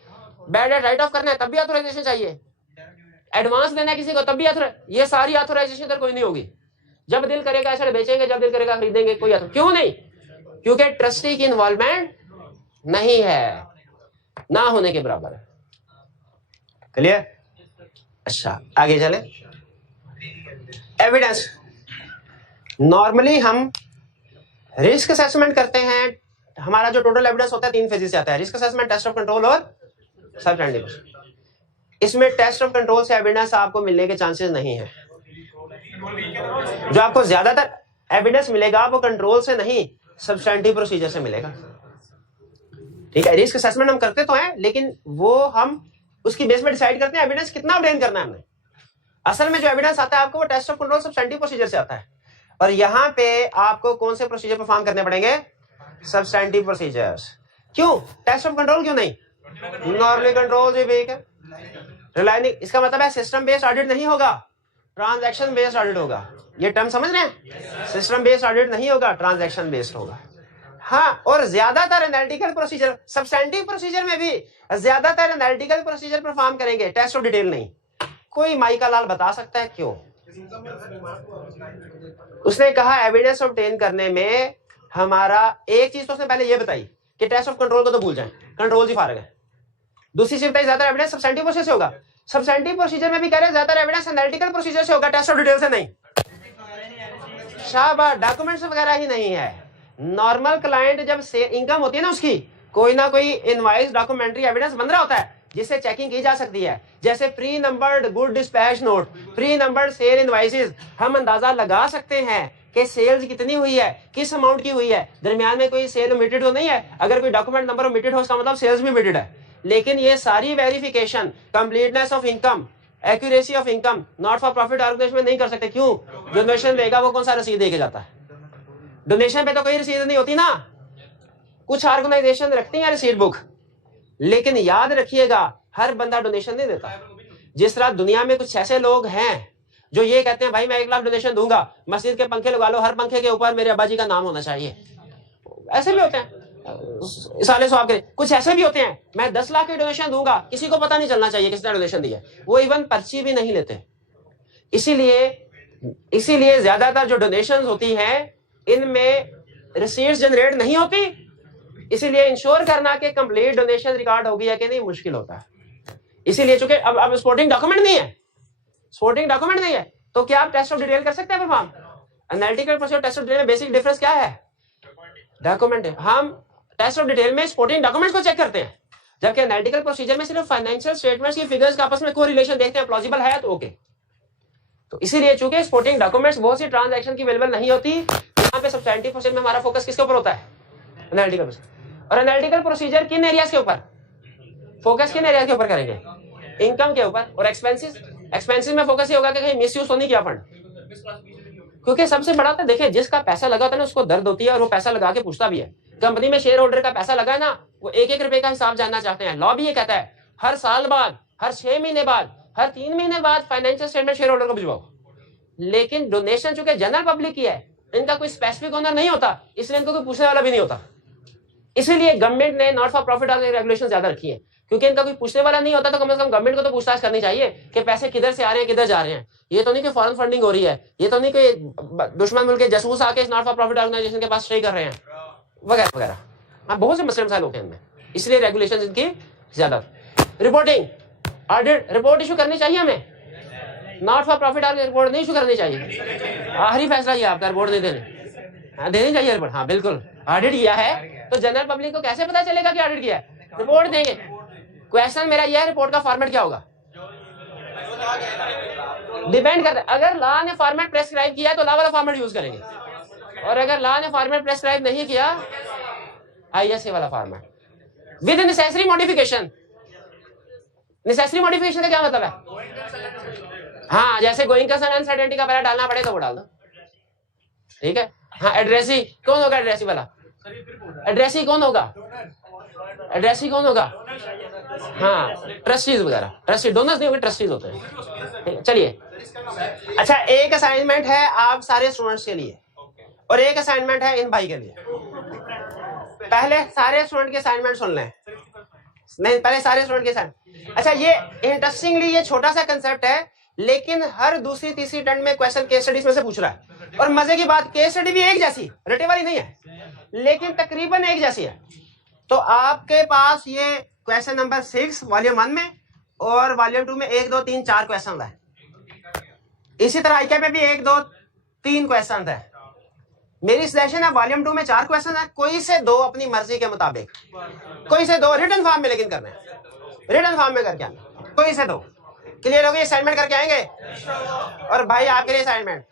बैड डेट राइट ऑफ करना है तब भी ऑथराइजेशन चाहिए, एडवांस देना है किसी को तब भी ये सारी ऑथराइजेशन तो कोई नहीं होगी। जब दिल करेगा एसेट बेचेंगे, जब दिल करेगा खरीदेंगे, कोई क्यों नहीं? क्योंकि ट्रस्टी की इन्वॉल्वमेंट नहीं है, ना होने के बराबर है। क्लियर? अच्छा आगे चले, एविडेंस। नॉर्मली हम रिस्क असेसमेंट करते हैं, हमारा जो टोटल एविडेंस होता है 3 फेजेस से आता है, risk assessment, test of control और सब्सटेंटिव। इसमें टेस्ट ऑफ कंट्रोल से एविडेंस आपको मिलने के चांसेस नहीं है, जो आपको ज्यादातर एविडेंस मिलेगा वो कंट्रोल से नहीं, सब्सटेंटिव प्रोसीजर से मिलेगा, ठीक है। रिस्क असेसमेंट हम करते तो हैं, लेकिन वो हम उसकी बेस पे डिसाइड करते हैं एविडेंस कितना ऑब्टेन करना है हमने। असल में जो एविडेंस आता है आपको वो test of control substantive procedure से आता है, और यहाँ पे आपको कौन से प्रोसीजर परफॉर्म करने पड़ेंगे? Substantive procedures. क्यों? टेस्ट ऑफ कंट्रोल क्यों नहीं? नॉर्मली कंट्रोल भी वीक है, रिलायनिंग, इसका मतलब है सिस्टम बेस्ड ऑडिट नहीं होगा, ट्रांजैक्शन बेस्ड ऑडिट होगा। ये टर्म समझ रहे हैं? सिस्टम बेस्ड ऑडिट नहीं होगा, ट्रांजैक्शन बेस्ड होगा। हाँ, और ज्यादातर एनालिटिकल प्रोसीजर, सब्सटेंटिव प्रोसीजर में भी ज्यादातर एनालिटिकल प्रोसीजर परफॉर्म करेंगे, टेस्ट ऑफ डिटेल नहीं। कोई माई का लाल बता सकता है क्यों? उसने कहा एविडेंस ऑब्टेन करने में हमारा एक चीज तो उसने पहले ये बताई कि टेस्ट ऑफ कंट्रोल को तो भूल जाएं, कंट्रोल ही फारग है। दूसरी चीज बताई ज्यादा एविडेंस सब्सटेंटिव प्रोसीजर से होगा, सब्सटेंटिव प्रोसीजर में भी कह रहे हैं ज्यादा एविडेंस एनालिटिकल प्रोसीजर से होगा, टेस्ट ऑफ डिटेल से नहीं। शाबाश, डॉक्यूमेंट्स वगैरह ही नहीं है। नॉर्मल क्लाइंट जब से इनकम होती है ना उसकी, कोई ना कोई इनवाइस डॉक्यूमेंट्री एविडेंस बन रहा होता है जिससे चेकिंग की जा सकती है, जैसे pre numbered good dispatch note, pre numbered sale invoices. हम अंदाजा लगा सकते हैं कि सेल्स कितनी हुई है, किस अमाउंट की हुई है, दरमियान में कोई सेल ओमिटेड तो नहीं है। अगर कोई डॉक्यूमेंट नंबर ओमिटेड हो उसका मतलब सेल्स भी ओमिटेड है। लेकिन ये सारी verification, completeness of income, accuracy of income not for profit organisation में नहीं कर सकते। क्यों? डोनेशन देगा वो कौन सा रसीद देके जाता है? डोनेशन पे तो कोई रसीद नहीं होती ना। कुछ ऑर्गेनाइजेशन रखती है रसीद बुक, लेकिन याद रखिएगा हर बंदा डोनेशन नहीं देता। जिस तरह दुनिया में कुछ ऐसे लोग हैं जो ये कहते हैं भाई मैं 1 लाख डोनेशन दूंगा, मस्जिद के पंखे लगा लो, हर पंखे के ऊपर मेरे अब्बा जी का नाम होना चाहिए। ऐसे भी होते हैं साले सवाब के। कुछ ऐसे भी होते हैं मैं 10 लाख की डोनेशन दूंगा, किसी को पता नहीं चलना चाहिए किसने डोनेशन दी है। वो इवन पर्ची भी नहीं लेते। इसीलिए ज्यादातर जो डोनेशन होती हैं इनमें रिसीट्स जनरेट नहीं होती। इसीलिए इंश्योर करना कि कंप्लीट डोनेशन रिकॉर्ड होगी है कि नहीं मुश्किल होता है। इसीलिए चूंकि अब सपोर्टिंग डॉक्यूमेंट नहीं है, तो क्या आप टेस्ट ऑफ डिटेल कर सकते हैं perform? Analytical procedure test of detail में बेसिक डिफरेंस क्या है? डॉक्यूमेंट है। हम टेस्ट ऑफ डिटेल में सपोर्टिंग डॉक्यूमेंट्स को चेक करते हैं, जबकि एनालिटिकल प्रोसीजर में सिर्फ फाइनेंशियल स्टेटमेंट्स की फिगर्स का आपस में कोरिलेशन देखते हैं, प्लॉजिबल है तो ओके। तो इसीलिए चूंकि सपोर्टिंग डॉक्यूमेंट्स बहुत सी ट्रांजैक्शन की अवेलेबल नहीं होती, यहाँ पे सब्सटैंटिव प्रोसीजर में हमारा फोकस किसके ऊपर होता है? Analytical procedure. और एनालिटिकल प्रोसीजर किन एरियाज के ऊपर फोकस, किन एरियाज के ऊपर करेंगे? इनकम के ऊपर। और एक्सपेंसेस में फोकस ये होगा कि कहीं मिसयूज तो नहीं किया फंड। क्योंकि सबसे बड़ा तो देखिए जिसका पैसा लगा होता है ना उसको दर्द होती है, और वो पैसा लगा के पूछता भी है। कंपनी में शेयर होल्डर का पैसा लगा है ना, वो 1-1 रुपए का हिसाब जानना चाहते हैं। लॉ भी ये कहता है हर साल बाद, हर 6 महीने बाद, हर 3 महीने बाद फाइनेंशियल स्टेटमेंट शेयर होल्डर को भिजवाओ। लेकिन डोनेशन चूंकि जनरल पब्लिक की है, इनका कोई स्पेसिफिक ओनर नहीं होता, इसलिए इनको कोई पूछने वाला भी नहीं होता। इसीलिए गवर्नमेंट ने नॉट फॉर प्रॉफिट रेगुलेशन ज्यादा रखी है, क्योंकि इनका कोई पूछने वाला नहीं होता। तो कम से कम गवर्नमेंट को तो पूछताछ करनी चाहिए कि पैसे किधर से आ रहे हैं, किधर जा रहे हैं। ये तो नहीं कि फॉरेन फंडिंग हो रही है, ये तो नहीं कि दुश्मन मुल्क के जासूस आके इस नॉट फॉर प्रॉफिट ऑर्गेनाइजेशन के पास स्टे कर रहे हैं वगैरह वगैरह। हाँ, बहुत से मसले मसाइल होते हैं इनमें, इसलिए रेगुलेशन इनकी ज्यादा। रिपोर्टिंग, ऑडिट रिपोर्ट इशू करनी चाहिए हमें। नॉट फॉर प्रॉफिट रिपोर्ट नहीं इशू करनी चाहिए। आखिरी फैसला ये आपका, रिपोर्ट नहीं देनी। देनी चाहिए रिपोर्ट। हाँ बिल्कुल, ऑडिट किया है तो जनरल पब्लिक को कैसे पता चलेगा कि ऑडिट किया है? रिपोर्ट देंगे। क्वेश्चन मेरा यह है, रिपोर्ट का फॉर्मेट क्या होगा? डिपेंड करता है। अगर लॉ ने फॉर्मेट प्रेस्क्राइब किया है तो लॉ वाला फॉर्मेट यूज करेंगे, और अगर लॉ ने फॉर्मेट प्रेस्क्राइब नहीं किया, आईएसए वाला format with necessary modification. Necessary modification का क्या मतलब है? हाँ, जैसे गोइंग कंसर्न अनसर्टेनिटी का पहले डालना पड़े तो वो डाल दो, ठीक है। हाँ, एड्रेसी कौन होगा? एड्रेसी वाला एड्रेसी कौन होगा? एड्रेसी कौन होगा? हाँ, ट्रस्टीज वगैरह। ट्रस्टी डोनर्स नहीं होंगे, ट्रस्टीज होते हैं। चलिए, अच्छा एक असाइनमेंट है आप सारे स्टूडेंट्स के लिए, और एक असाइनमेंट है इन भाई के लिए। पहले सारे स्टूडेंट के असाइनमेंट सुन लें। नहीं, पहले सारे स्टूडेंट के असाइनमेंट। अच्छा, ये इंटरेस्टिंगली ये छोटा सा कंसेप्ट है, लेकिन हर दूसरी तीसरी टर्न में क्वेश्चन केस स्टडीज में से पूछ रहा है। और मजे की बात, केस स्टडी भी एक जैसी, रटे वाली नहीं है, लेकिन तकरीबन एक जैसी है। तो आपके पास ये क्वेश्चन नंबर 6 वॉल्यूम 1 में, और वॉल्यूम 2 में 1, 2, 3, 4 क्वेश्चन है। इसी तरह आईके में भी 1, 2, 3 क्वेश्चन है। मेरी सजेशन है वॉल्यूम 2 में 4 क्वेश्चन है, कोई से 2 अपनी मर्जी के मुताबिक, कोई से 2 रिटन फॉर्म में लेकिन करना है, रिटन फॉर्म में करके आना, कोई से 2। क्लियर हो गई? असाइनमेंट करके आएंगे। और भाई आपके लिए असाइनमेंट,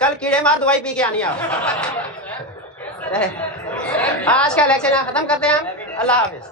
कल कीड़े मार दवाई पी के आनी है आप। आज का लेक्चर यहाँ खत्म करते हैं हम। अल्लाह हाफिज।